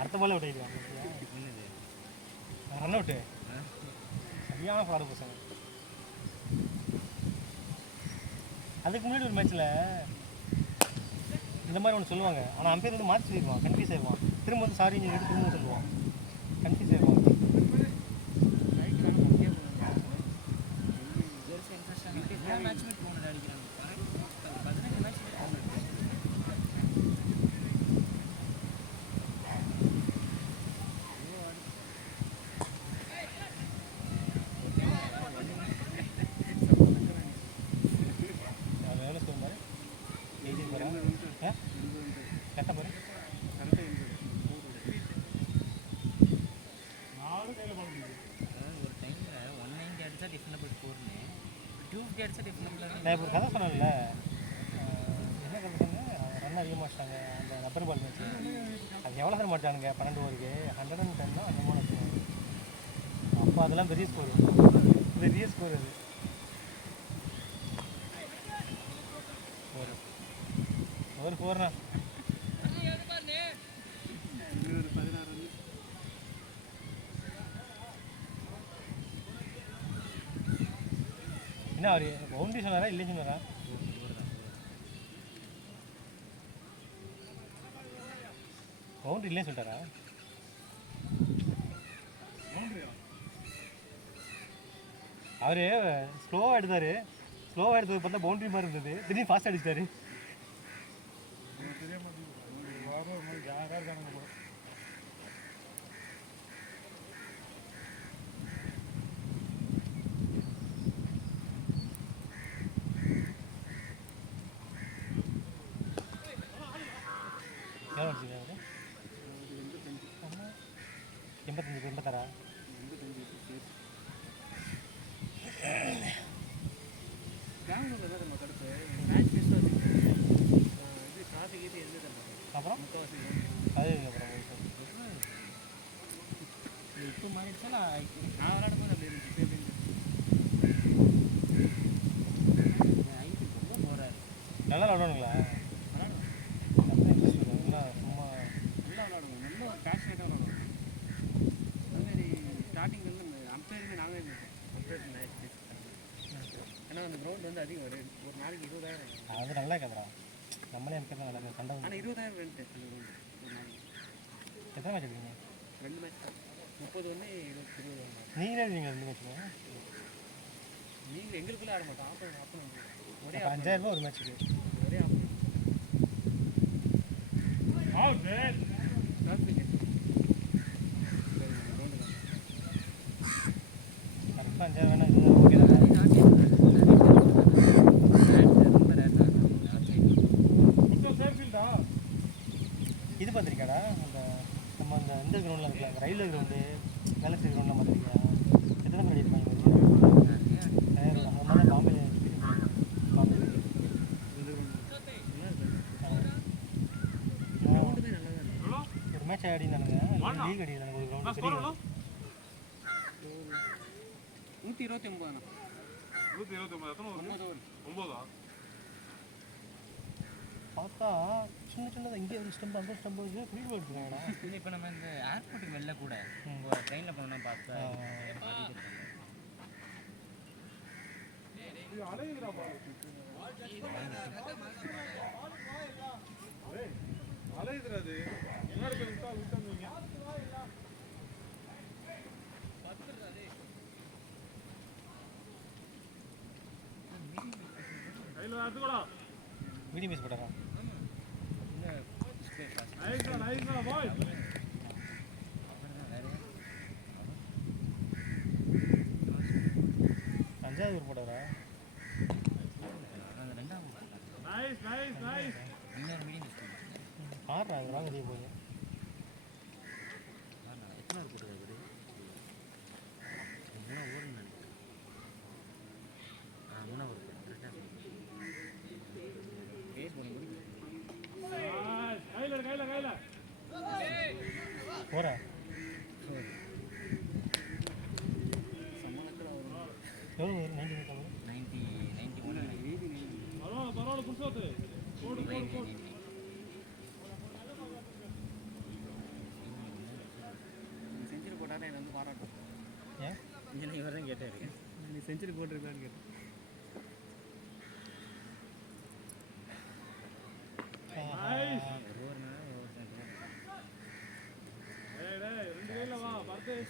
அடுத்த பால் அவுட் ஆகிடுவாங்க. என்னது ரன் அவுட்டு சரியான ப்ராடக்ட் பசங்க. அதுக்கு முன்னாடி ஒரு மேட்ச்சில் இந்த மாதிரி ஒன்று சொல்லுவாங்க. ஆனால் அம்பையர் வந்து மாற்றி சொல்லிடுவான், கன்ஃபியூஸ் ஆயிடுவான். திரும்ப வந்து சாரின்னு சொல்லிட்டு திரும்ப சொல்லுவான், கன்ஃபியூஸ் ஆயிடுவான். எல்லா மேட்சுமே 200 அடிக்கிறாங்க. 15 மேட்ச் அது எவ்வளோ ஸ்கோர் மாதிரி 80 போகிறா கரெக்டாக போகிறேன். ஒரு டைமில் 190 அடிச்சா டிஃபனபிள் ஸ்கோர்னு 250 அடிச்சா டிஃபனபிள். நான் இப்போ ஒரு கதை சொன்னேன்ல, என்ன கதை சொன்னேன், ரன் அதிகமாக வச்சிட்டாங்க அந்த ரப்பர் பால் மேட்ச்சு. அது எவ்வளோ சார் மாட்டானுங்க 12 ஓவருக்கு 110 தான் அந்த மாதிரி. அப்போ அதெல்லாம் பெரிய ஸ்கோர், பெரிய ஸ்கோர் அது. ஒரு 4ண்ணா இன்னொரு 16 ரன். என்ன அவர் பவுண்டரி சொன்னாரா இல்லை சொன்னாரா? பவுண்டரி இல்லைன்னு சொல்லிட்டாரா? அவர் ஸ்லோவாக எடுத்தார், ஸ்லோவாக எடுத்தது பார்த்தா பவுண்டரி மாதிரி இருந்தது, திடீர்னு ஃபாஸ்ட் அடிச்சிட்டாரு. எவ்வளோ அடிச்சிருக்காரு? 85 86. பெங்களூரில் தான் நம்ம கடுப்பு மேட்ச் மிஸ் ஆச்சு. இது டிராஃபிக் இது எந்த அப்புறம் முக்கால்வாசி அது அப்புறம் இப்போ மாறிடுச்சா நான் விளையாடும் போது அப்படி இருந்துச்சு. ஐபி ரொம்ப போகிறாரு. நல்லா விளாடுவானுங்களா? சும்மா நல்லா விளாடுவோம், நல்ல ஒரு பேஷனேட்டாக விளாடுவோம். அதுமாரி ஸ்டார்டிங்லேருந்து அம்பையருமே நாங்களே இருந்தோம். அம்பையர் மேட்ச் ஏன்னா அந்த கிரவுண்ட் வந்து அதிகம் ஒரு நாளைக்கு 20,000. அது நல்லா கேட்குறான். நம்மளே எனக்கு தான் நல்லா சண்டை. ஆனால் 20,000 ரெண்ட் அந்த கிரவுண்டு ஒரு நாளைக்கு. எத்தனை மேட்ச் எடுக்கீங்க? 2 மேட்ச் 30 ஒன்று 20 நீங்களே நீங்கள் 2 மேட்ச்சுங்க? நீங்கள் எங்களுக்குள்ளே ஆட மாட்டோம். ஆப்பன் ஒரே 5000 ரூபா ஒரு மேட்ச்சுக்கு. ஒரே ஆப்பன் கரெக்டாக 5000 வேணா ஓகே தான். இது பார்த்துருக்கியாடா அந்த நம்ம அந்த இந்த கிரவுண்டில் இருக்குல்ல, அந்த ரயில்வே கிரவுண்டு கேலக்ஸி கிரவுண்டில் பார்த்துருக்கியா? எத்தனை பேர் அடிப்பாங்க? அந்த மாதிரி பாம்பே பாம்பே ஒரு மேட்ச் ஆடினானுங்க, லீக் அடிக்கிறானுங்க ஒரு கிரவுண்டு பெரிய ground. 129 பார்த்தா சின்ன சின்னதாக இங்கே ஒரு ஸ்டெம்பு அந்த ஸ்டெம்பு ஃப்ரீ போல் எடுத்துக்காங்கடா. இல்லை இப்போ நம்ம இந்த ஏர்போர்ட்டுக்கு வெளில கூட ட்ரெயினில் போனோம்னா பார்த்தா மீடியம் பீஸ் போட்டாரா? அஞ்சாவது ஒரு போட்டாரா? அந்த 2ஆவது இன்னொரு மீடியம் ஆடுறா அதெல்லாம் வெளியே போகுது. ஓவர் போட்டுருக்காரு, மூணா ஓவர்னு நினைக்கிறேன். மூணா ஓவர் கரெக்டாக பேஸ் பண்ணி போகிறா எவ்வளோ வரும் 90 செஞ்சுரி போட்டாலே என்னை வந்து பாராட்டும். ஏன் இன்ஜினியர் இவர் தான் கேட்டார். நீ செஞ்சுரி போட்டிருக்கலான்னு கேட்டேன். ஒரு நாள் டைம் 12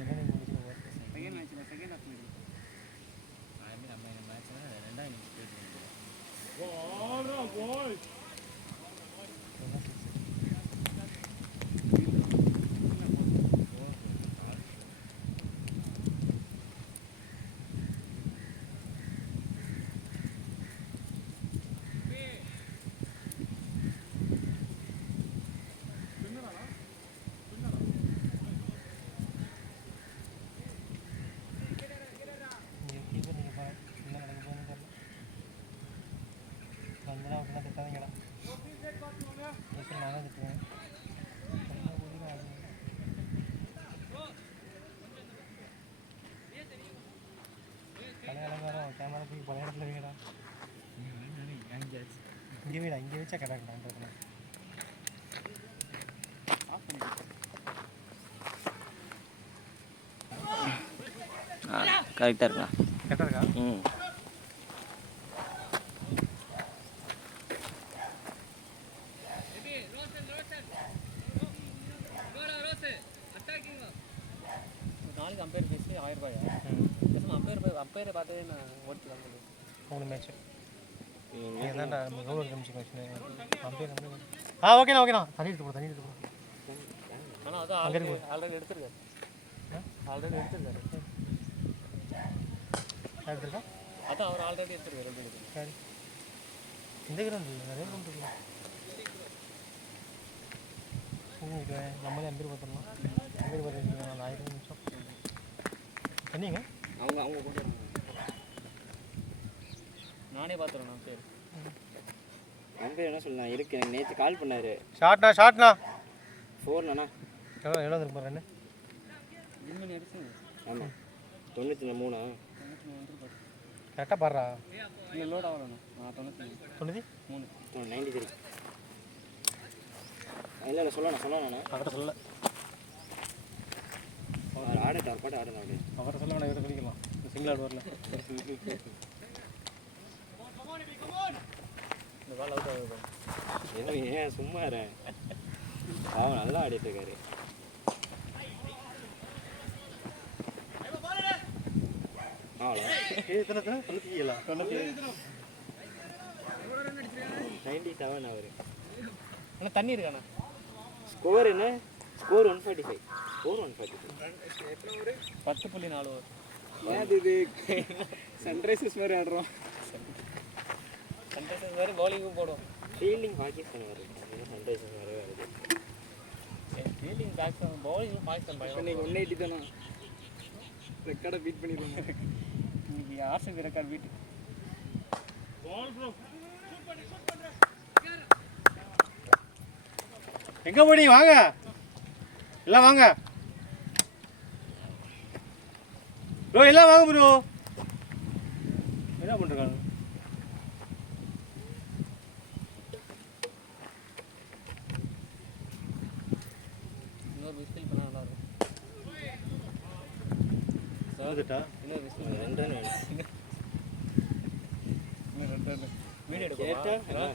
செகண்ட் செகண்ட் மேட்ச்சில் செகண்ட் ஹாஃப் அதுமாரி நம்ம மேட்ச்னா ரெண்டாவது இன்னிங்ஸ் போயிட்டு கீப்பர் நீங்கள் பாரு என்ன நடக்க போகுதுன்னு தெரியல. வந்தனா அப்படின்னா திட்டாதீங்கடா. நானே திட்டுவேன். கடை அலங்காரம் கேமரா தூக்கி பழைய இடத்துல வைங்கடா. இங்கே வீடா இங்கே வச்சா கரெக்டாக ஆஃப் பண்ணிட்டு கரெக்டாக இருக்கா? கரெக்டாக இருக்கா? ம் நாளைக்கு அம்பையர் பேசி 1000 ரூபாயா? அம்பையரை பார்த்தே நான் ஓடிச்சு வாங்க 3 மேட்ச்சு ஏதாண்டா நம்ம எவ்வளோ நிமிஷம் மேட்ச் அம்பையர் ஓகேண்ணா ஓகேண்ணா தண்ணி எடுத்து போகிறோம் ஆனால் அது ஆல்ரெடி எடுத்துருக்காரு. எடுத்துருக்கா அதான் அவர் ஆல்ரெடி எடுத்துருக்காரு. சரி இந்த கிரௌண்ட் இல்லை நிறைய கிரௌண்ட் இருக்கு. நம்மளே அம்பேர் பார்த்துடலாம். அம்பேர் பார்த்து அந்த 1000 நிமிஷம் என்னங்க அவங்க கொண்டு வராங்க. நானே பார்த்துறேன் நான் பேர் அம்பையர் என்ன சொல்லலாம் இருக்கு. எனக்கு நேற்று கால் பண்ணார். ஷார்ட்ண்ணா 4ண்ணா எவ்வளோ திரும்ப ரெண்டு ஜிம்மி அடிச்சு. ஆமாம் 93 கரெக்டாக பாடுறா. இல்லை லோட் ஆகணும். 93 93 இல்லை சொல்லண்ணா அவர்கிட்ட சொல்ல ஆடட்டா பாட்டு ஆடணும் அப்படியே அவர்கிட்ட சொல்ல வேணா இவரை சொல்லிக்கலாம் சிங்கிள் ஆடு வரல. இந்த பால் அவுட் ஆகுது. என்ன ஏன் சும்மா அவன் நல்லா ஆடிட்டு இருக்காரு. எத்தனை 97 அவரு. ஆனால் தண்ணி இருக்காண்ணா. ஸ்கோர் என்ன? ஸ்கோர் 145. ஸ்கோர் 145. 10.4 ஓவர். ஏது இது சன்ரைசர்ஸ் மாதிரி ஆடுறோம். சன்ரைசர்ஸ் வேறு பவுலிங்கும் போடுவோம். ஃபீல்டிங் பாகிஸ்தான் வருது. சன்ரைசர்ஸ் மாதிரி வருது. ஃபீல்டிங் பேட்ஸ்மேன் பவுலிங்கும் பாகிஸ்தான் பயணம். இன்னைக்கு 180 தானே ரெக்கார்டை பீட் பண்ணிடுவாங்க. இன்னைக்கு ஆர்சிபி ரெக்கார்ட் பீட். எங்கே போனீங்க வாங்க எல்லாம் வாங்க ப்ரோ எல்லாம் வாங்க ப்ரோ. என்ன பண்ணுறாங்க? இன்னொரு விசில் பண்ணால் நல்லாயிருக்கும். வந்துட்டா இன்னொரு விசில் 2 ரன் வேணும். இன்னும் 2 ரன். வீடியோ கேட்டா எடுக்கவா?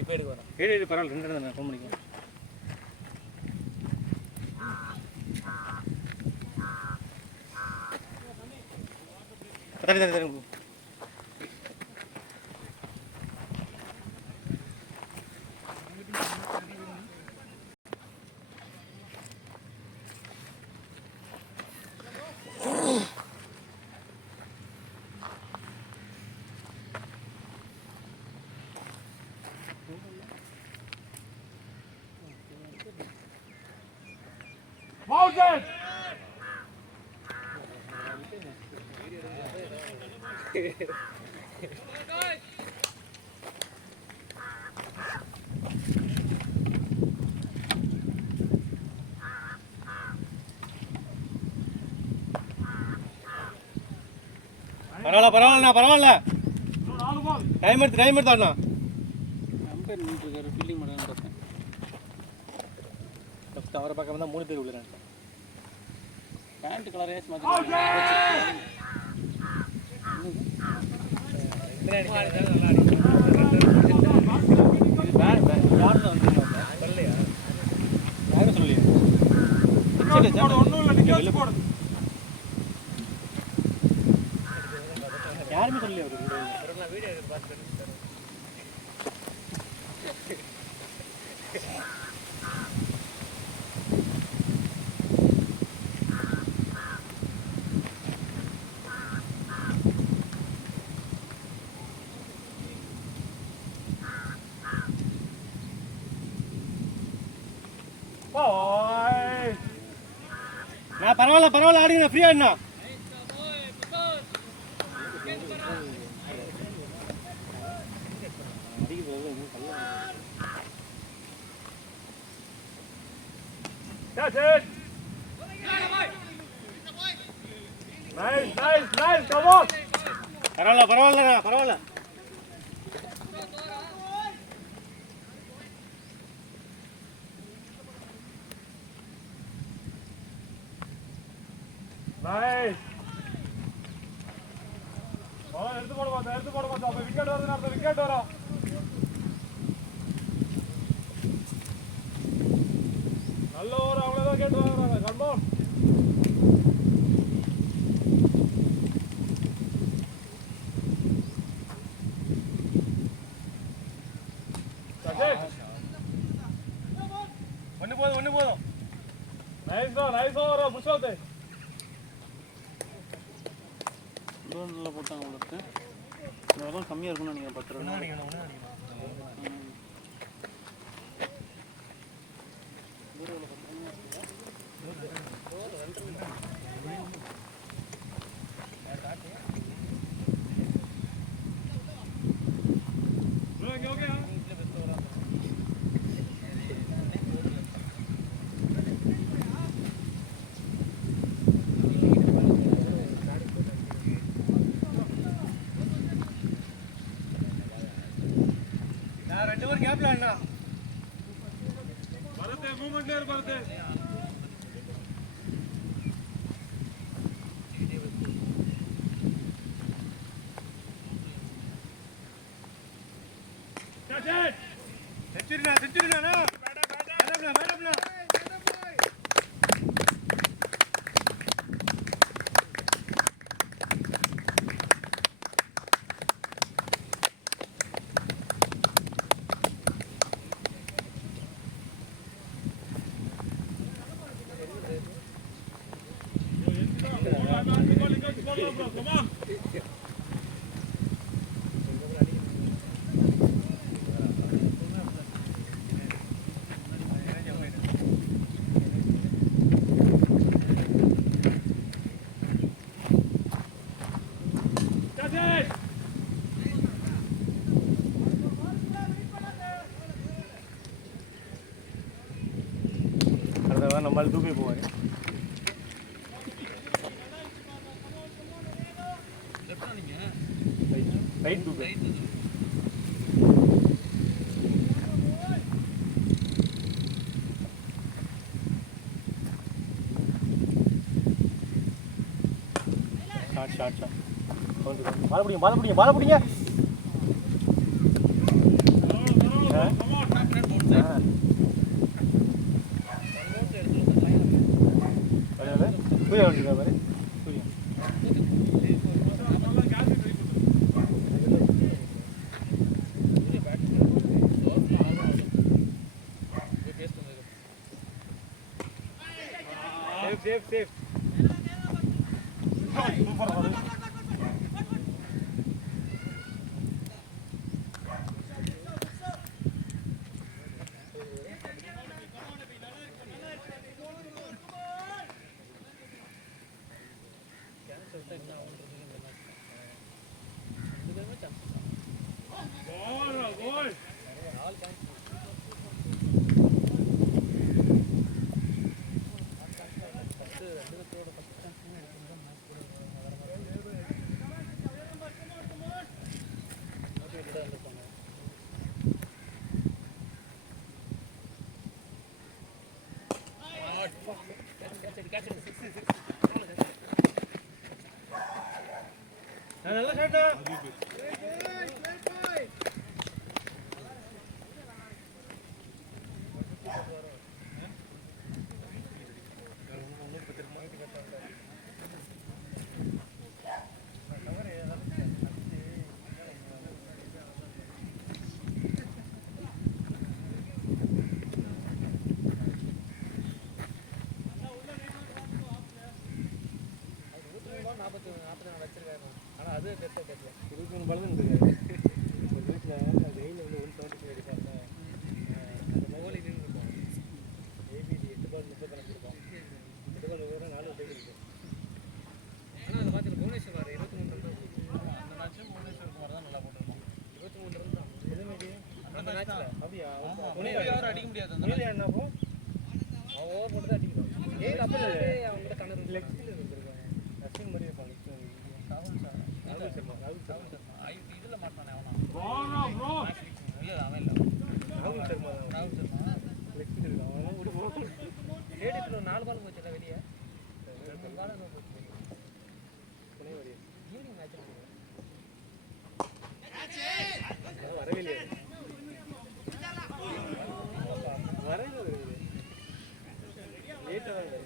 இப்போ எடுக்க வரேன். ஏழு பரவாயில்ல 2 ரன் நான் ஃபோன் பண்ணிக்கிறேன். தண்ணி பரவாயில்ல டைம் எடுத்து அண்ணா அம்பேர் நின்று இருக்காரு ஃபீல்டிங் பண்ணலான்னு பார்த்தேன். ஃபஸ்ட்டு அவரை பார்க்காம தான் 3 பேர் விழுறாங்க. பேண்ட் கலரையாச்சும் மாற்றி யாருமே சொல்லி நான் பரவாயில்ல ஆடுங்க ஃப்ரீ ஆடுனா That's it. Nice, come on. பரவாயில்ல. Nice. எடுத்து போட மாட்டேன் அப்ப விக்கெட் வருதுன்னா அப்ப விக்கெட் வரும். நல்ல ஒரு அவ்வளவுதான் கேட்டு வாங்குறாங்க. கம்பம் ஒண்ணு போதும். Nice over புஷ்வாத்து. லோனில் போட்டாங்க உங்களுக்கு இதெல்லாம் கம்மியாக இருக்கும்னு நீங்கள் 10 ரூபா செஞ்சுரினா மேடம்னா நம்மளால தூக்கி போவாரு. ரைட் தூக்கு. ஷாட் பால பிடிங்க. சூர்யா வந்துருக்கா பாரு. சூர்யா சேஃப் மேட்ச்ல அப்படியா யாரும் அடிக்க முடியாது அந்த முனியில் என்ன அப்போ அவன் ஓவர் போட்டு தான் அடிக்கிறான் ஏய் அப்ப அவங்க கணர் லெக் ஸ்பீட் இருந்திருக்காங்க அஸ்வின் மாதிரி இருப்பாங்க ராகுல் சர்மா இதுல மாட்டானே அவனா இல்ல அவன் இல்ல ராகுல் சர்மா லெக் ஸ்பீட் இருக்கான் அவன் ஒரு போட்டு ஏடிக்குள்ள 4 பால் போச்சுல வெளிய 2 பால் என்ன போச்சு புனே வரி ஈவினிங் மேட்ச் வரவே இல்லையே வரவே இல்லை லேட்டாக வருது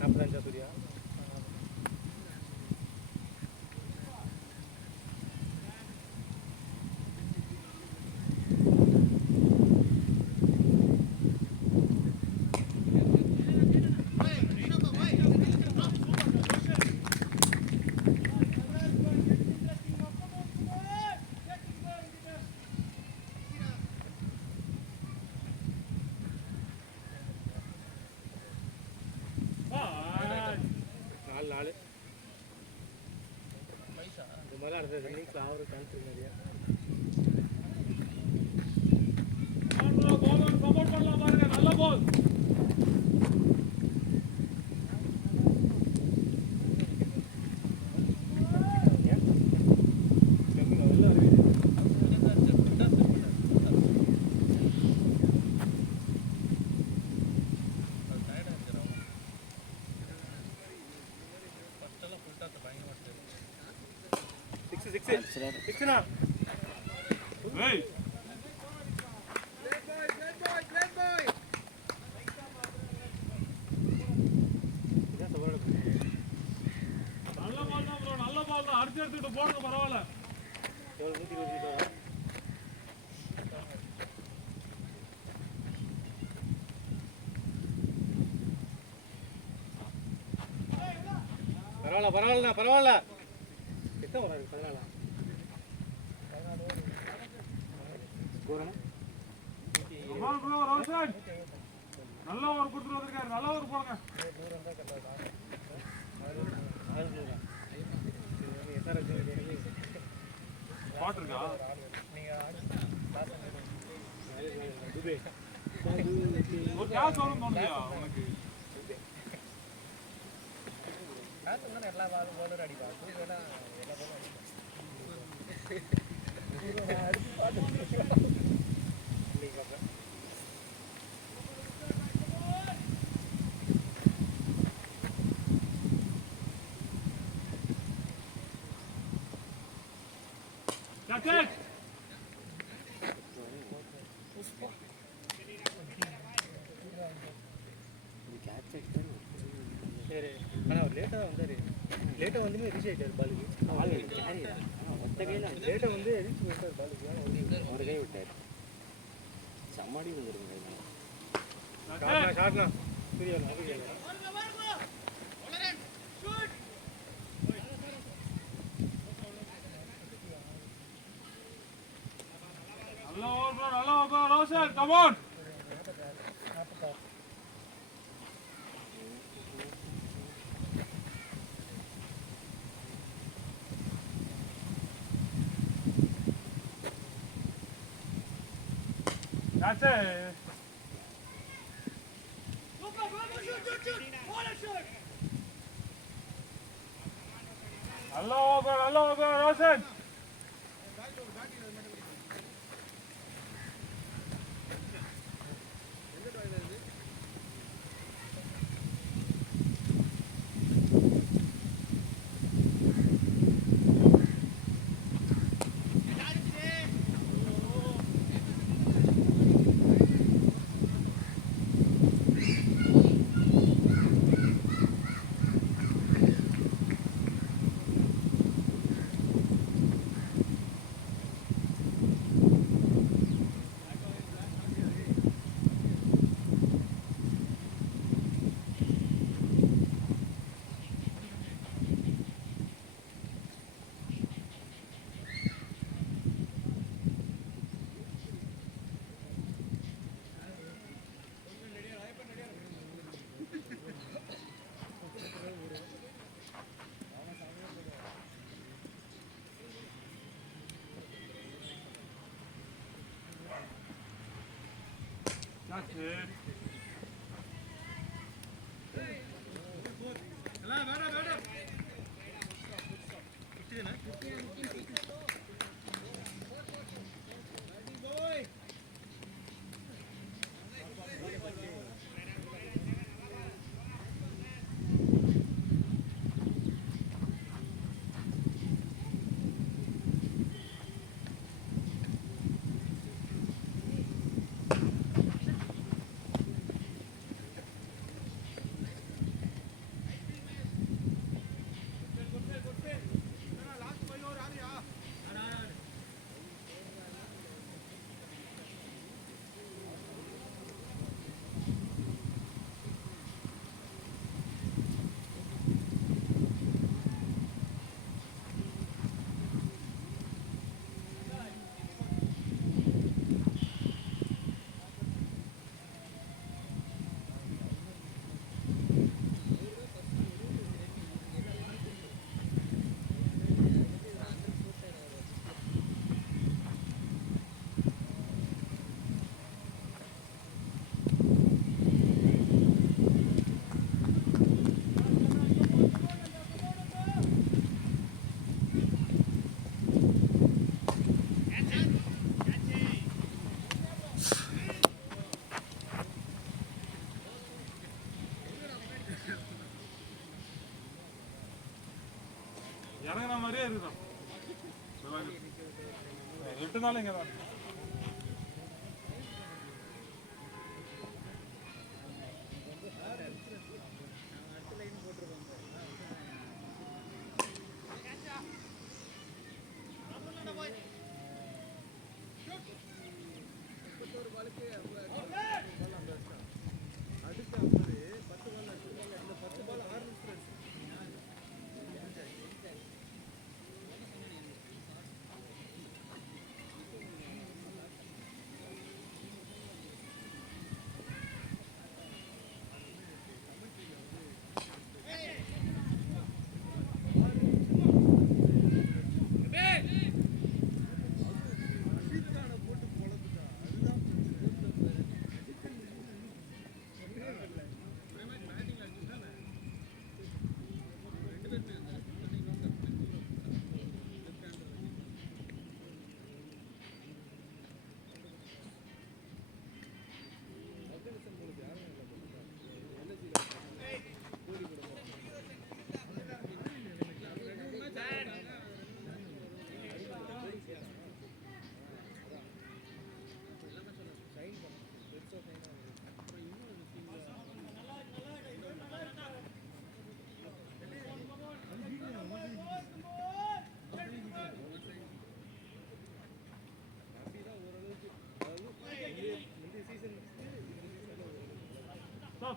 நாற்பத்தஞ்சா சூர்யா நாலு இந்த மாதிரி அடுத்த ரன்னிங்ஸில் ஆகிற சான்ஸ் இருக்கு நிறையா சிக்ஸ்னா நல்ல பால் தான் அடிச்சு எடுத்துக்கிட்டு போடுங்க பரவாயில்ல எவ்வளோ 120 பரவாயில்ல பரவாயில்ல எத்தனை ஓவர் இருக்கு 14 ப்ரோ ரோஷன் நல்ல ஓவர் கொடுத்துட்டு வந்திருக்காரு நல்ல ஓவர் போடுங்க பாட்டு இருக்கா ஒரு கேஸ் வரும் தோணுதியா உனக்கு எல்லா பாலும் அடிப்பா எல்லா That's it! சரி ஆனால் அவர் லேட்டாக தான் வந்தார் லேட்டாக வந்துமே ரீச் ஆகிட்டார் பாலுக்கு லேட்டாக வந்து ரீச் பண்ணிட்டார் பாலுக்கு ஒரு கை விட்டார் சமாடி வந்துருங்க ஷாட்னா புரியல நல்ல over Roshan come on That's it. Hello, Rosen. இறங்குற மாதிரியே இருக்குதான் 8 நாள் இங்கே தான்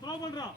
த்ரோ பண்றான்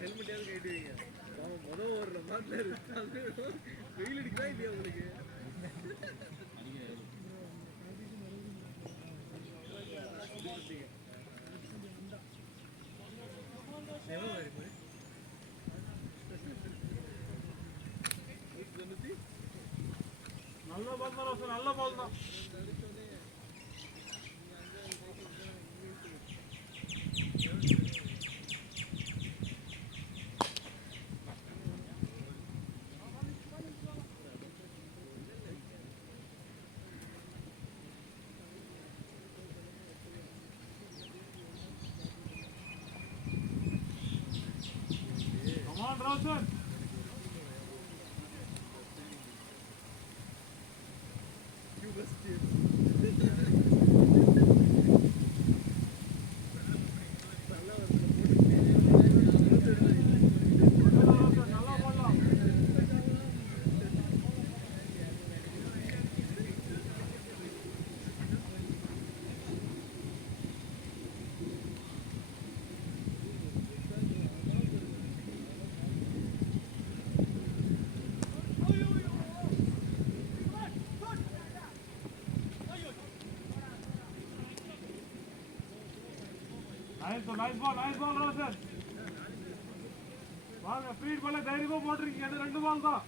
ஹெல்மெட்டையாவது கட்டி வைங்க. அவன் முதல் ஒரு மாட்டில் வெயில் அடிக்குதா இல்லையா உங்களுக்கு? நல்ல பால் தான் ரோசன், நல்ல பால் தான். Come on, Rosen. Nice ball, Rosen. வாங்க ஸ்பீட் பால்ல தைரியமா போட்டுருக்கீங்க. அது 2 பால் தான்.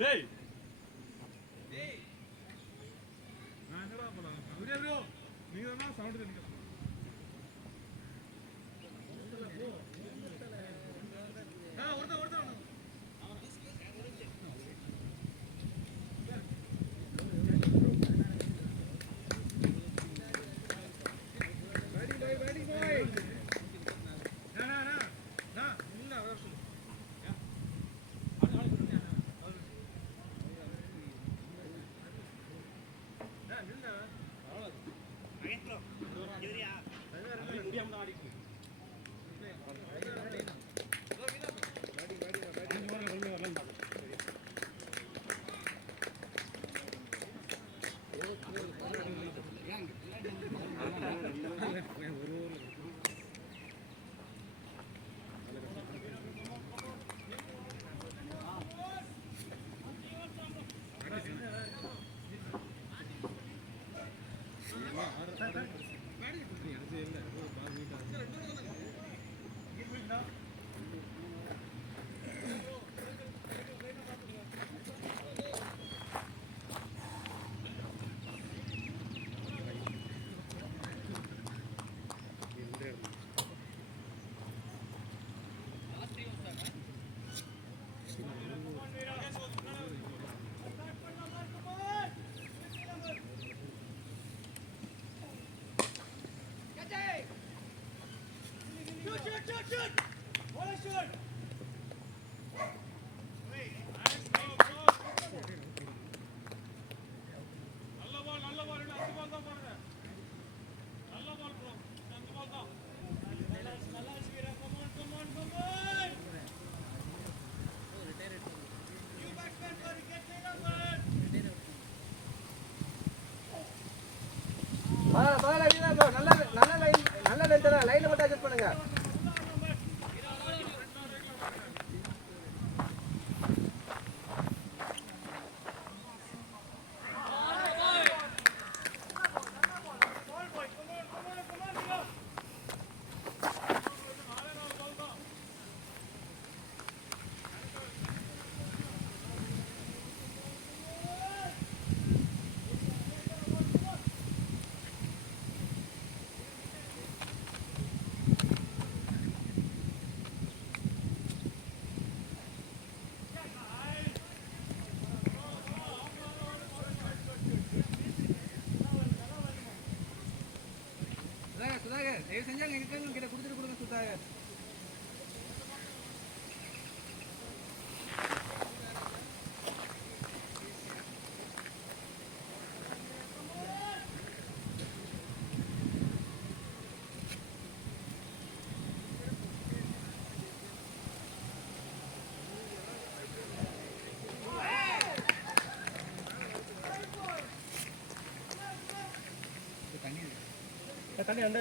டேய் நான் என்னடா பண்ணலாம்? ப்ரோ நீங்க தான் சவுண்ட் தெரியும். நல்ல லைன் லைன்ல மட்டும் அட்ஜஸ்ட் பண்ணுங்க. செஞ்சாங்க இருக்கவங்க கிட்ட கொடுத்துட்டு கொடுங்க சுத்தாய. தண்ணி அந்த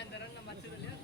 இந்த ரன் மச்சது இல்லையா